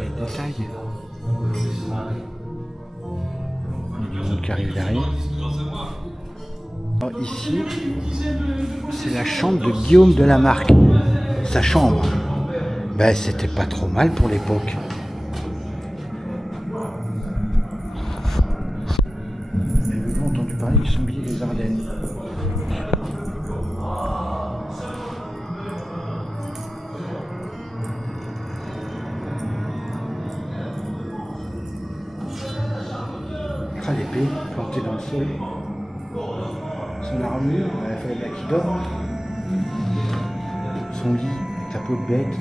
Les détails. Il y a du monde qui arrive derrière. Alors ici, c'est la chambre de Guillaume de la Marque. Sa chambre. Ben, c'était pas trop mal pour l'époque. Avez-vous entendu parler du sanglier des Ardennes? Ah, l'épée plantée dans le sol. Son armure, il fallait bien qu'il dorme. Son lit, sa peau de bête.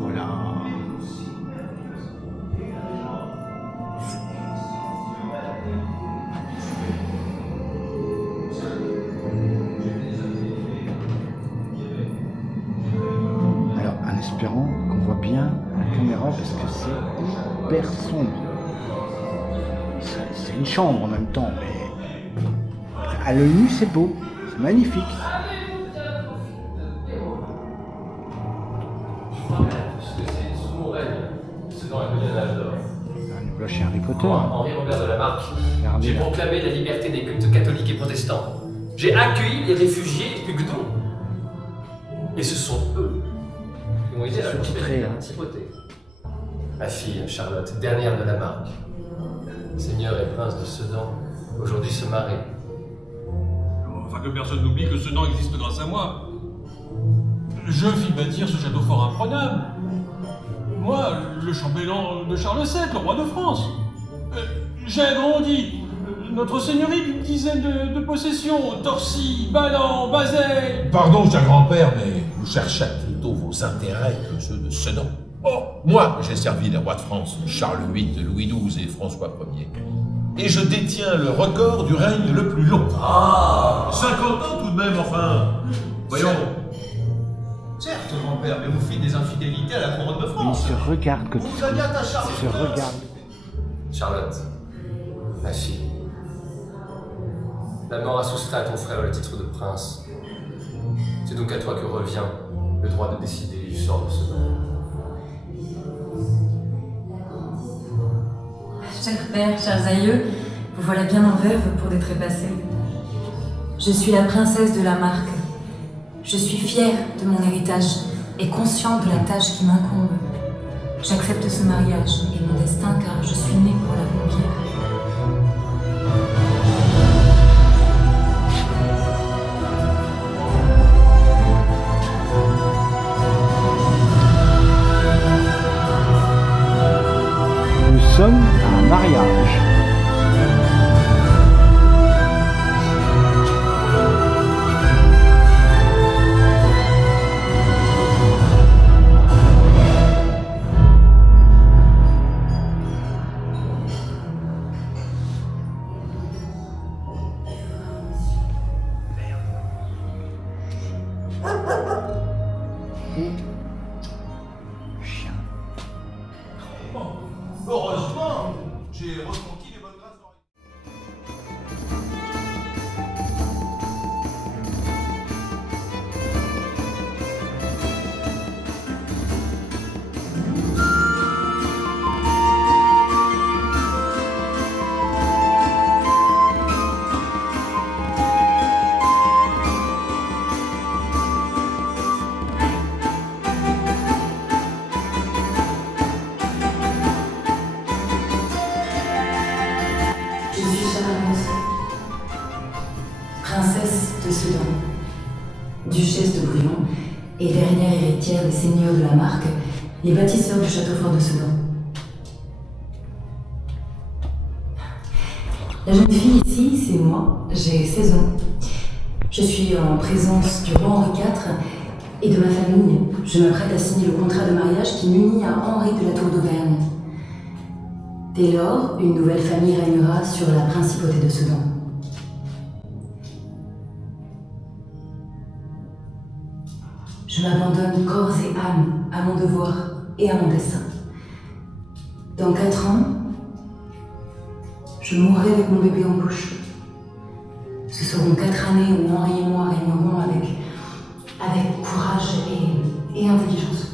Voilà. Alors, en espérant qu'on voit bien la caméra parce que c'est hyper sombre. C'est une chambre en même temps, mais à l'œil nu c'est beau, c'est magnifique. Là chez Harry Potter. Henri Robert de la Marque. Regardez J'ai là. proclamé la liberté des cultes catholiques et protestants. J'ai accueilli les réfugiés huguenots. Et ce sont eux qui ont aidé à la Sous-titré, de la hein. principauté. Ma fille, Charlotte, dernière de la Marque, seigneur et prince de Sedan, aujourd'hui se marie. Enfin que personne n'oublie que Sedan existe grâce à moi. Je fis bâtir ce château fort imprenable. Moi, le chambellan de Charles VII, le roi de France. J'ai agrandi notre seigneurie d'une dizaine de possessions. Torcy, Ballan, Bazeilles. Pardon, cher grand-père, mais vous cherchez plutôt vos intérêts que ceux de Sedan. Oh, moi, j'ai servi les rois de France, Charles VIII, Louis XII et François Ier. Et je détiens le record du règne le plus long. Ah, 50 ans tout de même, enfin. Voyons. Certes, grand-père, mais vous faites des infidélités à la couronne de Mais France. il se regarde que Vous alliez à Charles il se regarde. Charlotte, ma fille, la mort a soustrait à ton frère le titre de prince. C'est donc à toi que revient le droit de décider du sort de ce monde. Cher père, chers aïeux, vous voilà bien en verve pour des trépassés. Je suis la princesse de la Marque. Je suis fière de mon héritage et consciente de la tâche qui m'incombe. J'accepte ce mariage et mon destin car je suis née pour l'accomplir. Nous sommes à un mariage. Chien. Heureusement, j'ai reconquis les bonnes grâces d'Henri. Je suis Charlotte, princesse de Sedan, duchesse de Bouillon et dernière héritière des seigneurs de la Marque, les bâtisseurs du château fort de Sedan. La jeune fille ici, c'est moi, j'ai 16 ans. Je suis en présence du roi Henri IV et de ma famille. Je m'apprête à signer le contrat de mariage qui m'unit à Henri de la Tour d'Auvergne. Dès lors, une nouvelle famille régnera sur la principauté de Sedan. Je m'abandonne corps et âme à mon devoir et à mon dessein. Dans 4 ans, je mourrai avec mon bébé en bouche. Ce seront 4 années où Henri et moi régnerons avec courage et intelligence.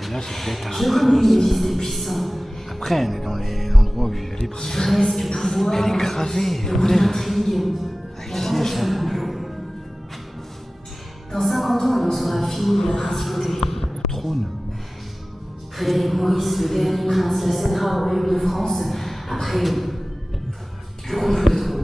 C'est là, c'est peut-être Je connais une vie des puissants. Après, on est dans l'endroit où elle est L'ivresse du pouvoir, Elle est gravée, de elle est belle. l'intrigue, Avec la les tendance sièges, du complot. Dans 50 ans, elle en sera fini de la principauté. le trône. Frédéric Maurice, le dernier prince, la cédera au royaume de France. Après, je conclue le trône.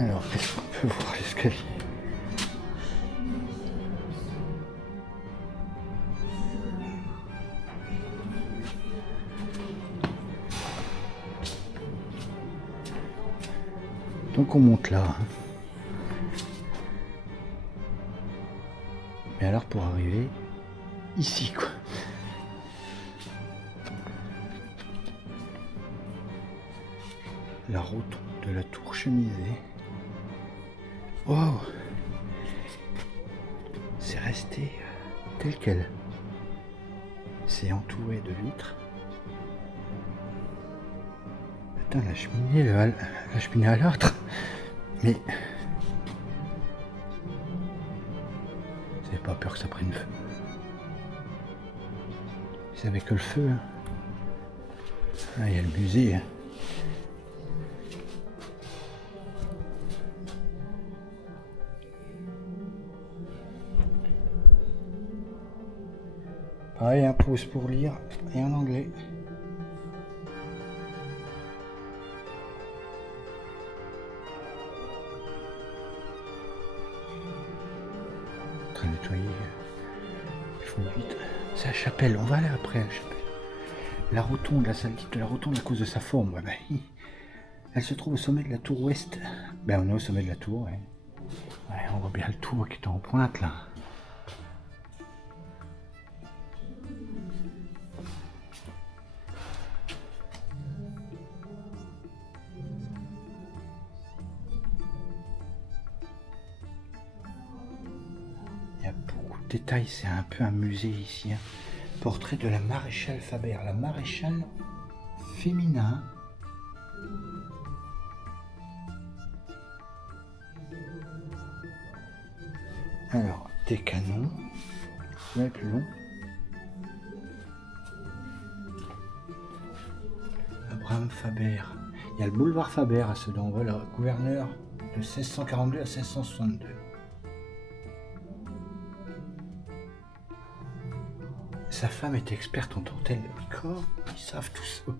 Alors, est-ce qu'on peut voir l'escalier? Donc on monte là. Mais alors pour arriver ici quoi. La rotonde de la tour chemisée. Wow, c'est resté tel quel. C'est entouré de vitres. Putain, la cheminée à l'autre. Mais j'ai pas peur que ça prenne feu. C'est avec que le feu. Hein. Ah, il y a le musée. Hein. Pareil, un pouce pour lire et en anglais. Très nettoyé. Il faut vite. C'est la chapelle, on va aller après à la chapelle. La rotonde, la salle dite de la rotonde à cause de sa forme. Ouais, ben, elle se trouve au sommet de la tour ouest. Ben on est au sommet de la tour. Ouais. Ouais, on voit bien le tour qui est en pointe là. Détail, c'est un peu un musée ici. Hein. Portrait de la maréchale Faber, la maréchale féminin. Alors, des canons. Ça va être plus long. Abraham Faber. Il y a le boulevard Faber à Sedan. Voilà, gouverneur de 1642 à 1662. Sa femme était experte en dentelle de corps, ils savent tout ça.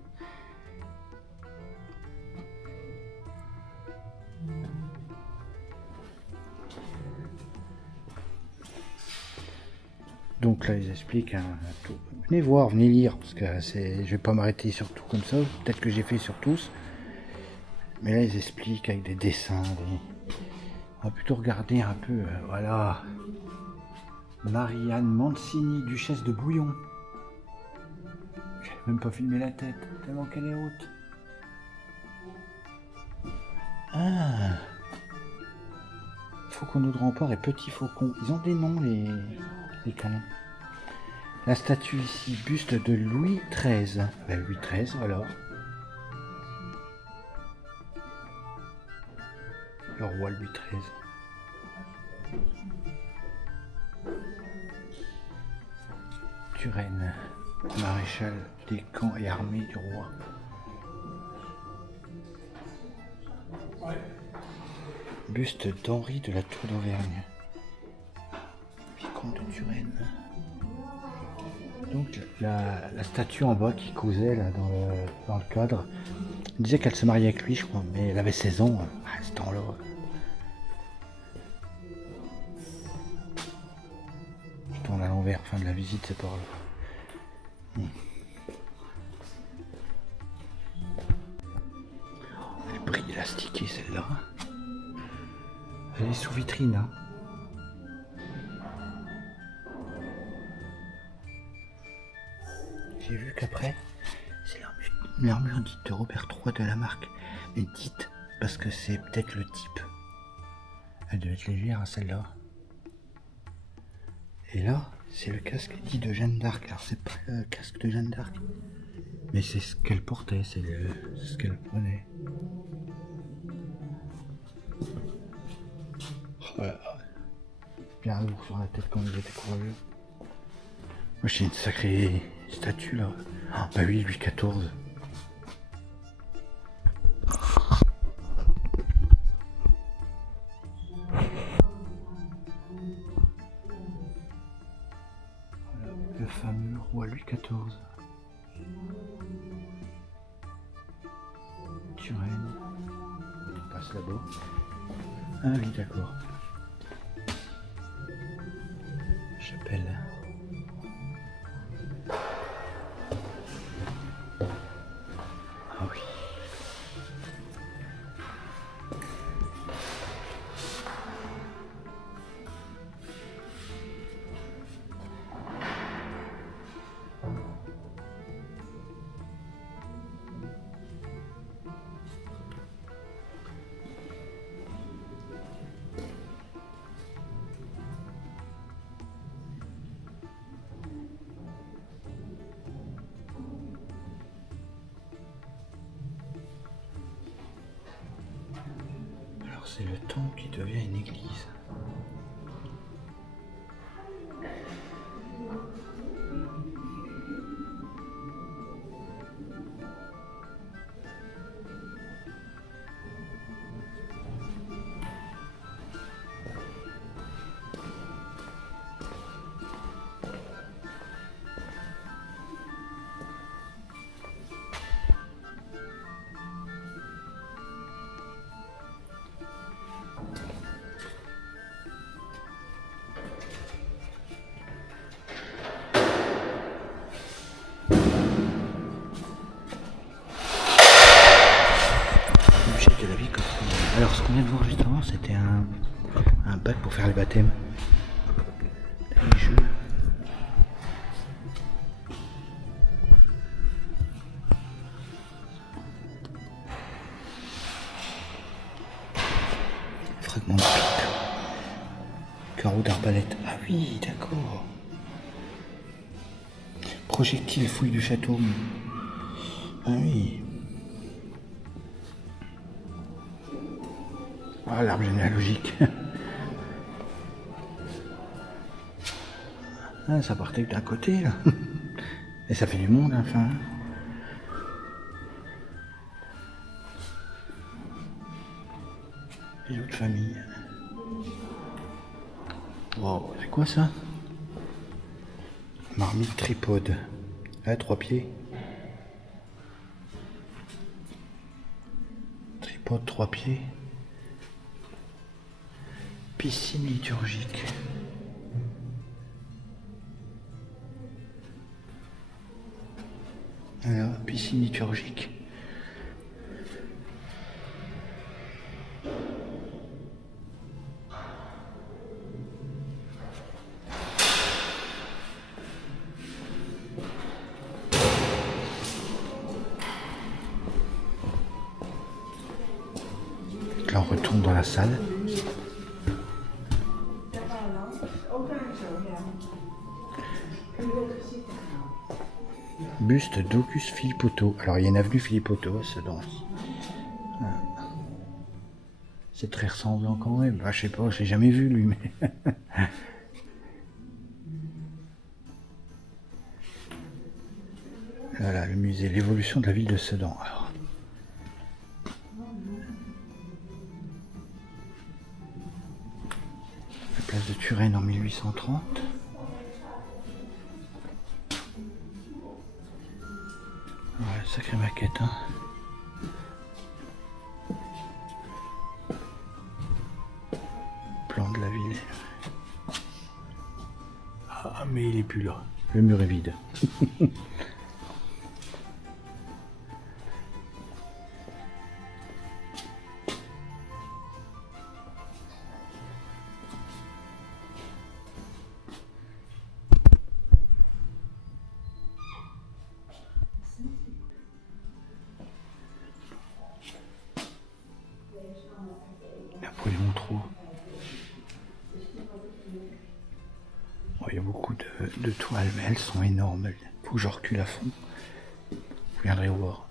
Donc là, ils expliquent tout. Venez voir, venez lire, parce que je vais pas m'arrêter sur tout comme ça. Peut-être que j'ai fait sur tous. Mais là, ils expliquent avec des dessins. On va plutôt regarder un peu, voilà. Marianne Mancini, duchesse de Bouillon. J'ai même pas filmé la tête, tellement qu'elle est haute. Ah, Faucon de rempart et Petit Faucon. Ils ont des noms, les canons. La statue ici, buste de Louis XIII. Ben, Louis XIII, voilà. Le roi Louis XIII. Turenne, maréchal des camps et armées du roi. Buste d'Henri de la Tour d'Auvergne. Vicomte de Turenne. Donc la statue en bas qui causait là, dans le cadre, elle disait qu'elle se mariait avec lui, je crois, mais elle avait 16 ans à ce temps-là. Je tourne à l'envers. l'envers, fin de la visite c'est par là. Elle brille élastiquée celle-là. Elle est sous vitrine. Hein. J'ai vu qu'après, c'est l'armure dite de Robert III de la marque. Mais dite parce que c'est peut-être le type. Elle devait être légère, hein, celle-là. Et là, c'est le casque dit de Jeanne d'Arc. Alors c'est pas le casque de Jeanne d'Arc, mais c'est ce qu'elle portait, c'est ce qu'elle prenait. Voilà. Bien lourd sur la tête quand il était courageux. Moi j'ai une sacrée statue là. Ah bah oui, Louis XIV. Le fameux roi Louis XIV. Turenne. On passe là-bas. Ah oui, d'accord. Chapelle. Ah oui. C'est le temple qui devient une église. Alors ce qu'on vient de voir juste avant, c'était un bac pour faire les baptêmes. Les jeux. Fragment de pipe. Carreau d'arbalète. Ah oui, d'accord. Projectile, fouille du château. Ah oui. Ah, l'arbre généalogique. Ah, ça partait d'un côté, là. Et ça fait du monde, enfin. Et l'autre famille. Wow, c'est quoi ça? Marmite tripode. Ah, 3 pieds. Tripode, 3 pieds. Piscine liturgique. Alors, piscine liturgique. Là, on retourne dans la salle. Buste d'Auguste Philippotto. Alors il y a une avenue Philippotto à Sedan. C'est très ressemblant quand même. Bah, je sais pas, je l'ai jamais vu lui, mais. Voilà, le musée, l'évolution de la ville de Sedan. Alors. La place de Turenne en 1830. Ouais, sacrée maquette, hein. Plan de la ville. Ah, mais il est plus là. Le mur est vide. Napoléon III. Oh, il y a beaucoup de toiles, mais elles sont énormes. Il faut que je recule à fond. Vous viendrez voir.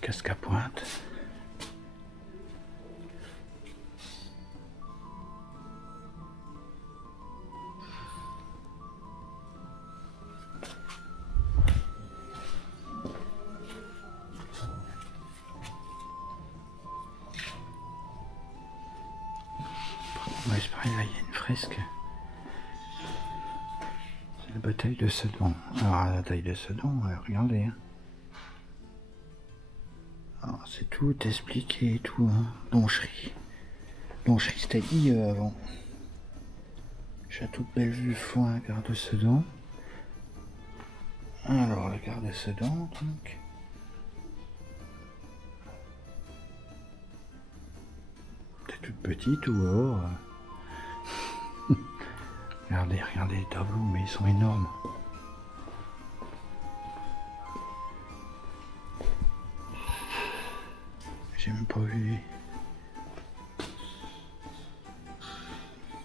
Casque à pointe. Ouais, c'est pareil, là il y a une fresque. C'est la bataille de Sedan. Alors la bataille de Sedan, regardez. Hein. Alors, c'est tout expliqué et tout. Hein. Doncherie. Doncherie, c'était dit avant. Château de Bellevue, Foin, gare de Sedan. Alors la gare de Sedan, donc. C'est toute petite ou or. Regardez les tableaux, mais ils sont énormes. J'ai même pas vu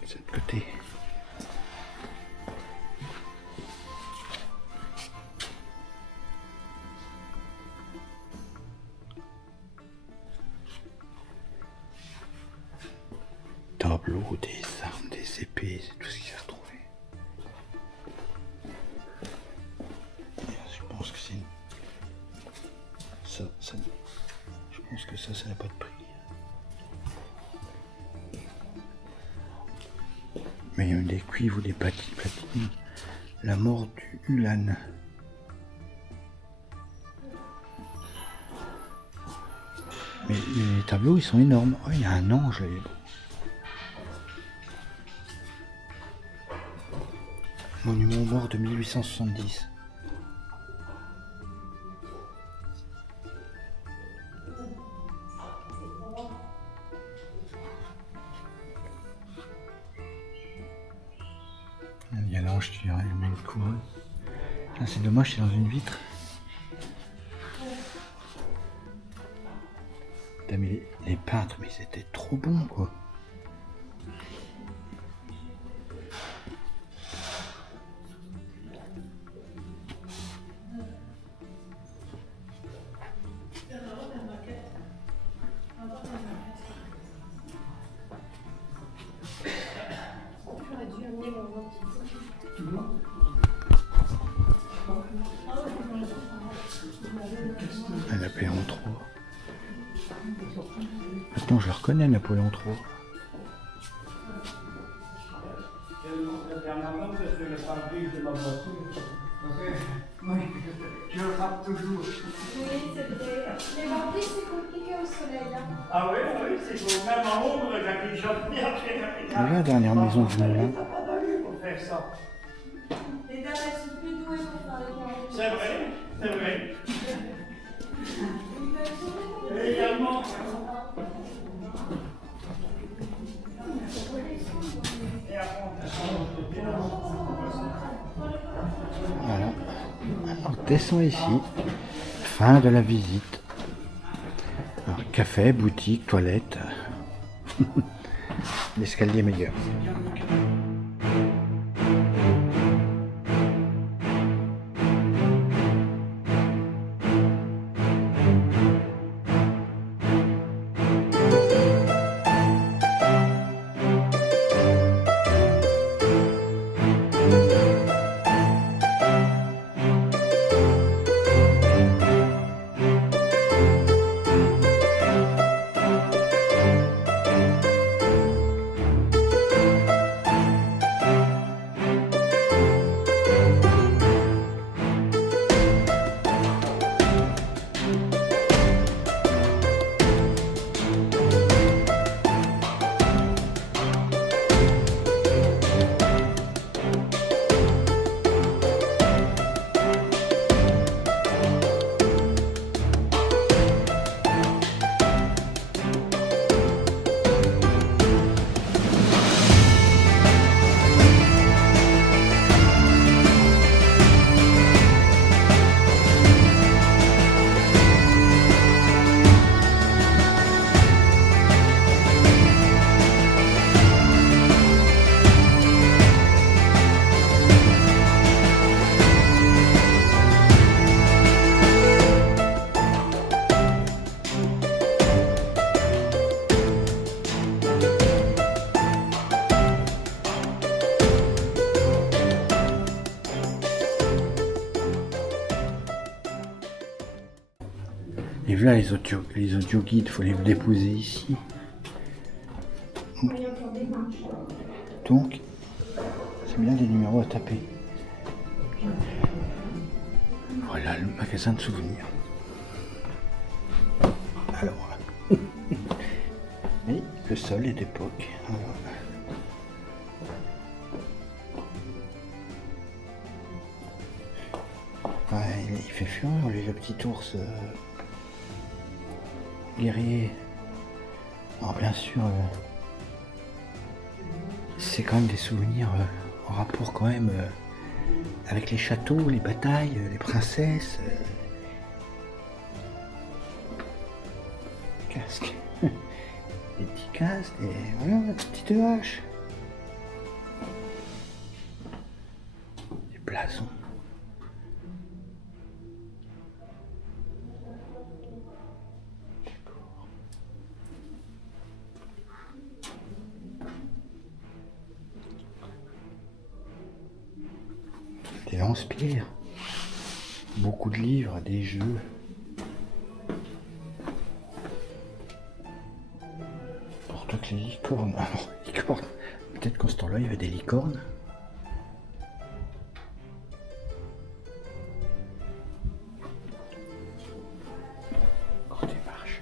de cet côté. Tableau, des armes, des épées, c'est tout ce qu'il s'est retrouvé. Je pense que c'est une... ça, je pense que ça n'a pas de prix. Mais il y a même des cuivres ou des platines. La mort du Ulan. Mais les tableaux, ils sont énormes. Oh, il y a un ange là. Monument aux morts de 1870. Il y a l'ange qui a une couronne. Ah, c'est dommage, c'est dans une vitre. Putain, mais les peintres, mais ils étaient trop bons, quoi. Napoléon III. Maintenant je le reconnais, Napoléon III. Oui, je le frappe toujours. Oui, c'est vrai. Les vampires, c'est compliqué au soleil. Hein. Ah oui, oui, c'est beau. Même en haut, Jackie Chantier. La dernière maison du Moulin. T'as pas d'aller pour faire ça. Les dames, elles sont plus douées pour faire les carreaux. C'est vrai, c'est vrai. Et également. Voilà. Alors, descends ici. Fin de la visite. Alors, café, boutique, toilette. L'escalier meilleur. Et voilà les autres guides, il faut les déposer ici. Donc, c'est bien des numéros à taper. Voilà le magasin de souvenirs. Alors, mais le sol est d'époque. Ouais, il fait fureur, lui, le petit ours guerrier. Alors bien sûr, c'est quand même des souvenirs en rapport quand même avec les châteaux, les batailles, les princesses. Casque. Des petits casques, et voilà, des petites haches. Des blasons. Des lance-pierres, beaucoup de livres, des jeux. Pourtant que les licornes, licornes. Peut-être qu'en ce temps-là il y avait des licornes. Encore des marches.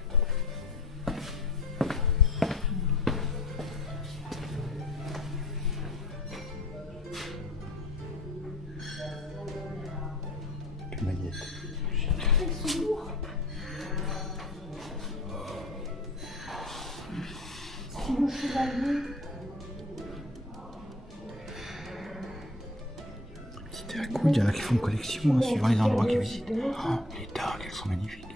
C'était à coude, il y en a qui font une collection, suivant les endroits qu'ils visitent. Oh, les dards, elles sont magnifiques.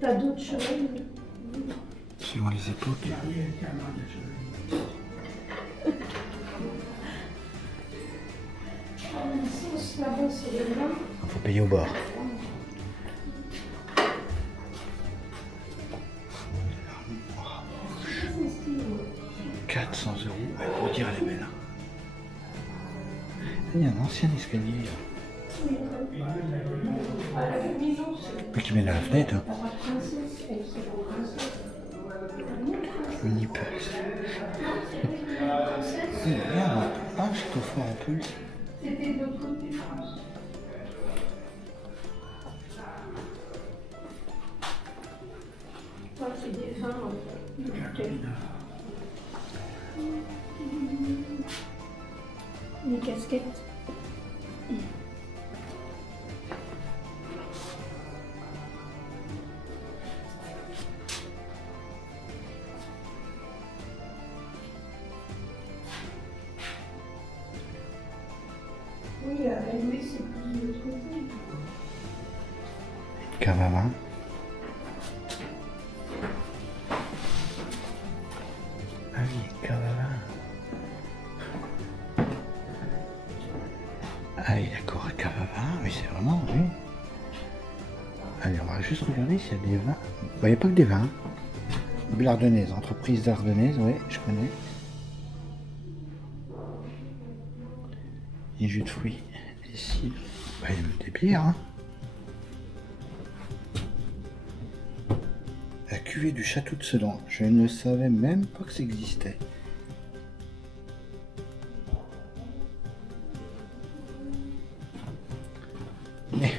T'as d'autres chevaux? Suivant les époques. Là-bas, c'est les vins. Il faut payer au bar. « 400 €, pour dire elle est belle. Il y a un ancien escalier. Mais qui mène à la fenêtre. Hein. Mini Pulse. Regarde, un château fort en Pulse. C'était de l'autre côté, je pense. C'est des vins, en fait. Les casquettes. Oui, Louis, c'est plus de l'autre côté. Cave à vin. Ah oui, cave à vin. Ah oui, d'accord, cave à vin, mais c'est vraiment, oui. Allez, on va juste regarder s'il y a des vins. Il n'y a pas que des vins. L'Ardennaise, entreprise d'Ardennaise, oui, je connais. Les jus de fruits, les cidres, bah, il y a même des bières. Hein. La cuvée du château de Sedan, je ne savais même pas que ça existait. Mais,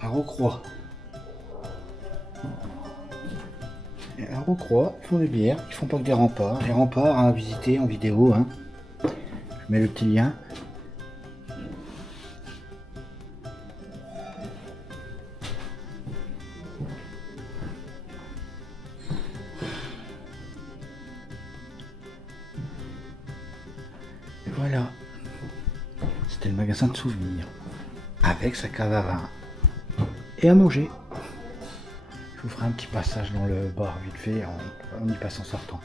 à Rocroi. Et à Rocroi, ils font des bières, ils font pas que des remparts. Les remparts à visiter en vidéo. Hein. Je mets le petit lien. Et voilà. C'était le magasin de souvenirs. Avec sa cave à vin. Et à manger. Je vous ferai un petit passage dans le bar vite fait, on y passe en sortant.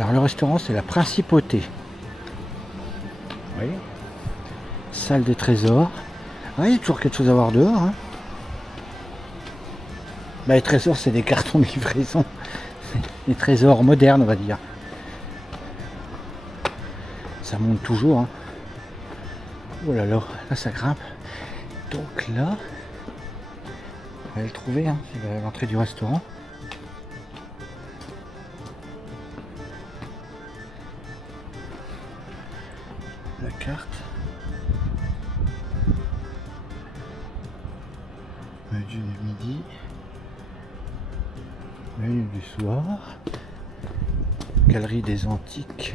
Alors le restaurant, c'est la Principauté. Oui. Salle des trésors. Ah, il y a toujours quelque chose à voir dehors. Hein. Bah, les trésors, c'est des cartons de livraison. Les trésors modernes, on va dire. Ça monte toujours. Hein. Oh là là, là ça grimpe. Donc là, on va le trouver, hein, c'est l'entrée du restaurant. La carte. Menu du midi. Menu du soir. Galerie des antiques.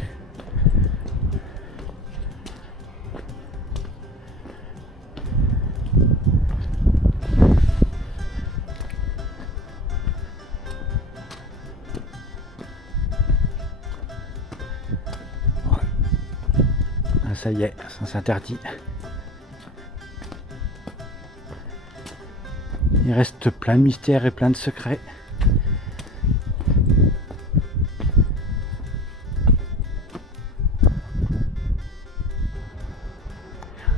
Ça y est, ça s'interdit. Il reste plein de mystères et plein de secrets.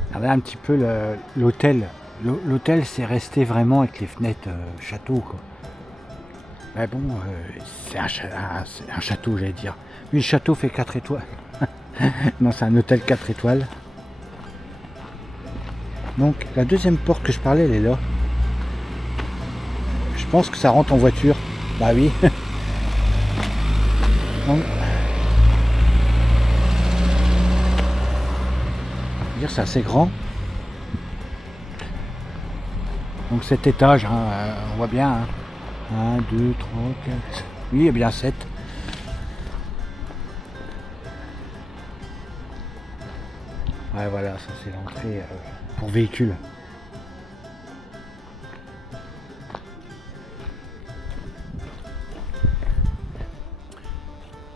Regardez un petit peu l'hôtel. L'hôtel, c'est resté vraiment avec les fenêtres château, quoi. Mais bon, c'est un château, j'allais dire. Oui, le château fait 4 étoiles. Non, c'est un hôtel 4 étoiles. Donc la deuxième porte que je parlais, elle est là. Je pense que ça rentre en voiture. Bah oui. Donc, dire c'est assez grand. Donc cet étage, hein, on voit bien. Hein. 1, 2, 3, 4. Oui, il y a bien 7. Ouais, voilà, ça c'est l'entrée pour véhicules.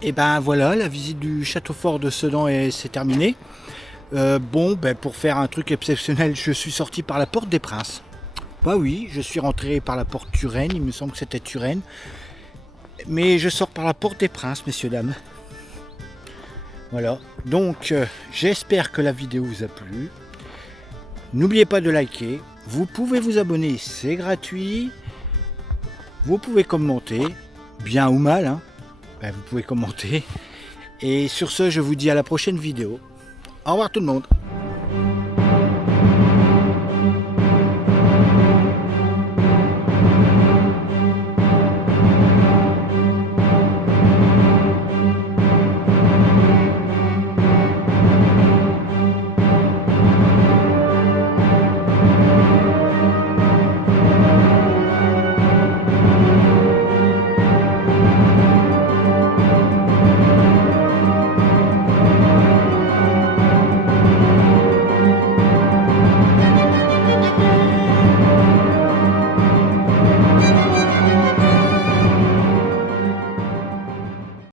Et ben voilà, la visite du château fort de Sedan c'est terminé. Bon, ben pour faire un truc exceptionnel, je suis sorti par la porte des Princes. Bah oui, je suis rentré par la porte Turenne, il me semble que c'était Turenne. Mais je sors par la porte des Princes, messieurs, dames. Voilà, donc j'espère que la vidéo vous a plu. N'oubliez pas de liker. Vous pouvez vous abonner, c'est gratuit. Vous pouvez commenter, bien ou mal. Hein. Ben, vous pouvez commenter. Et sur ce, je vous dis à la prochaine vidéo. Au revoir tout le monde.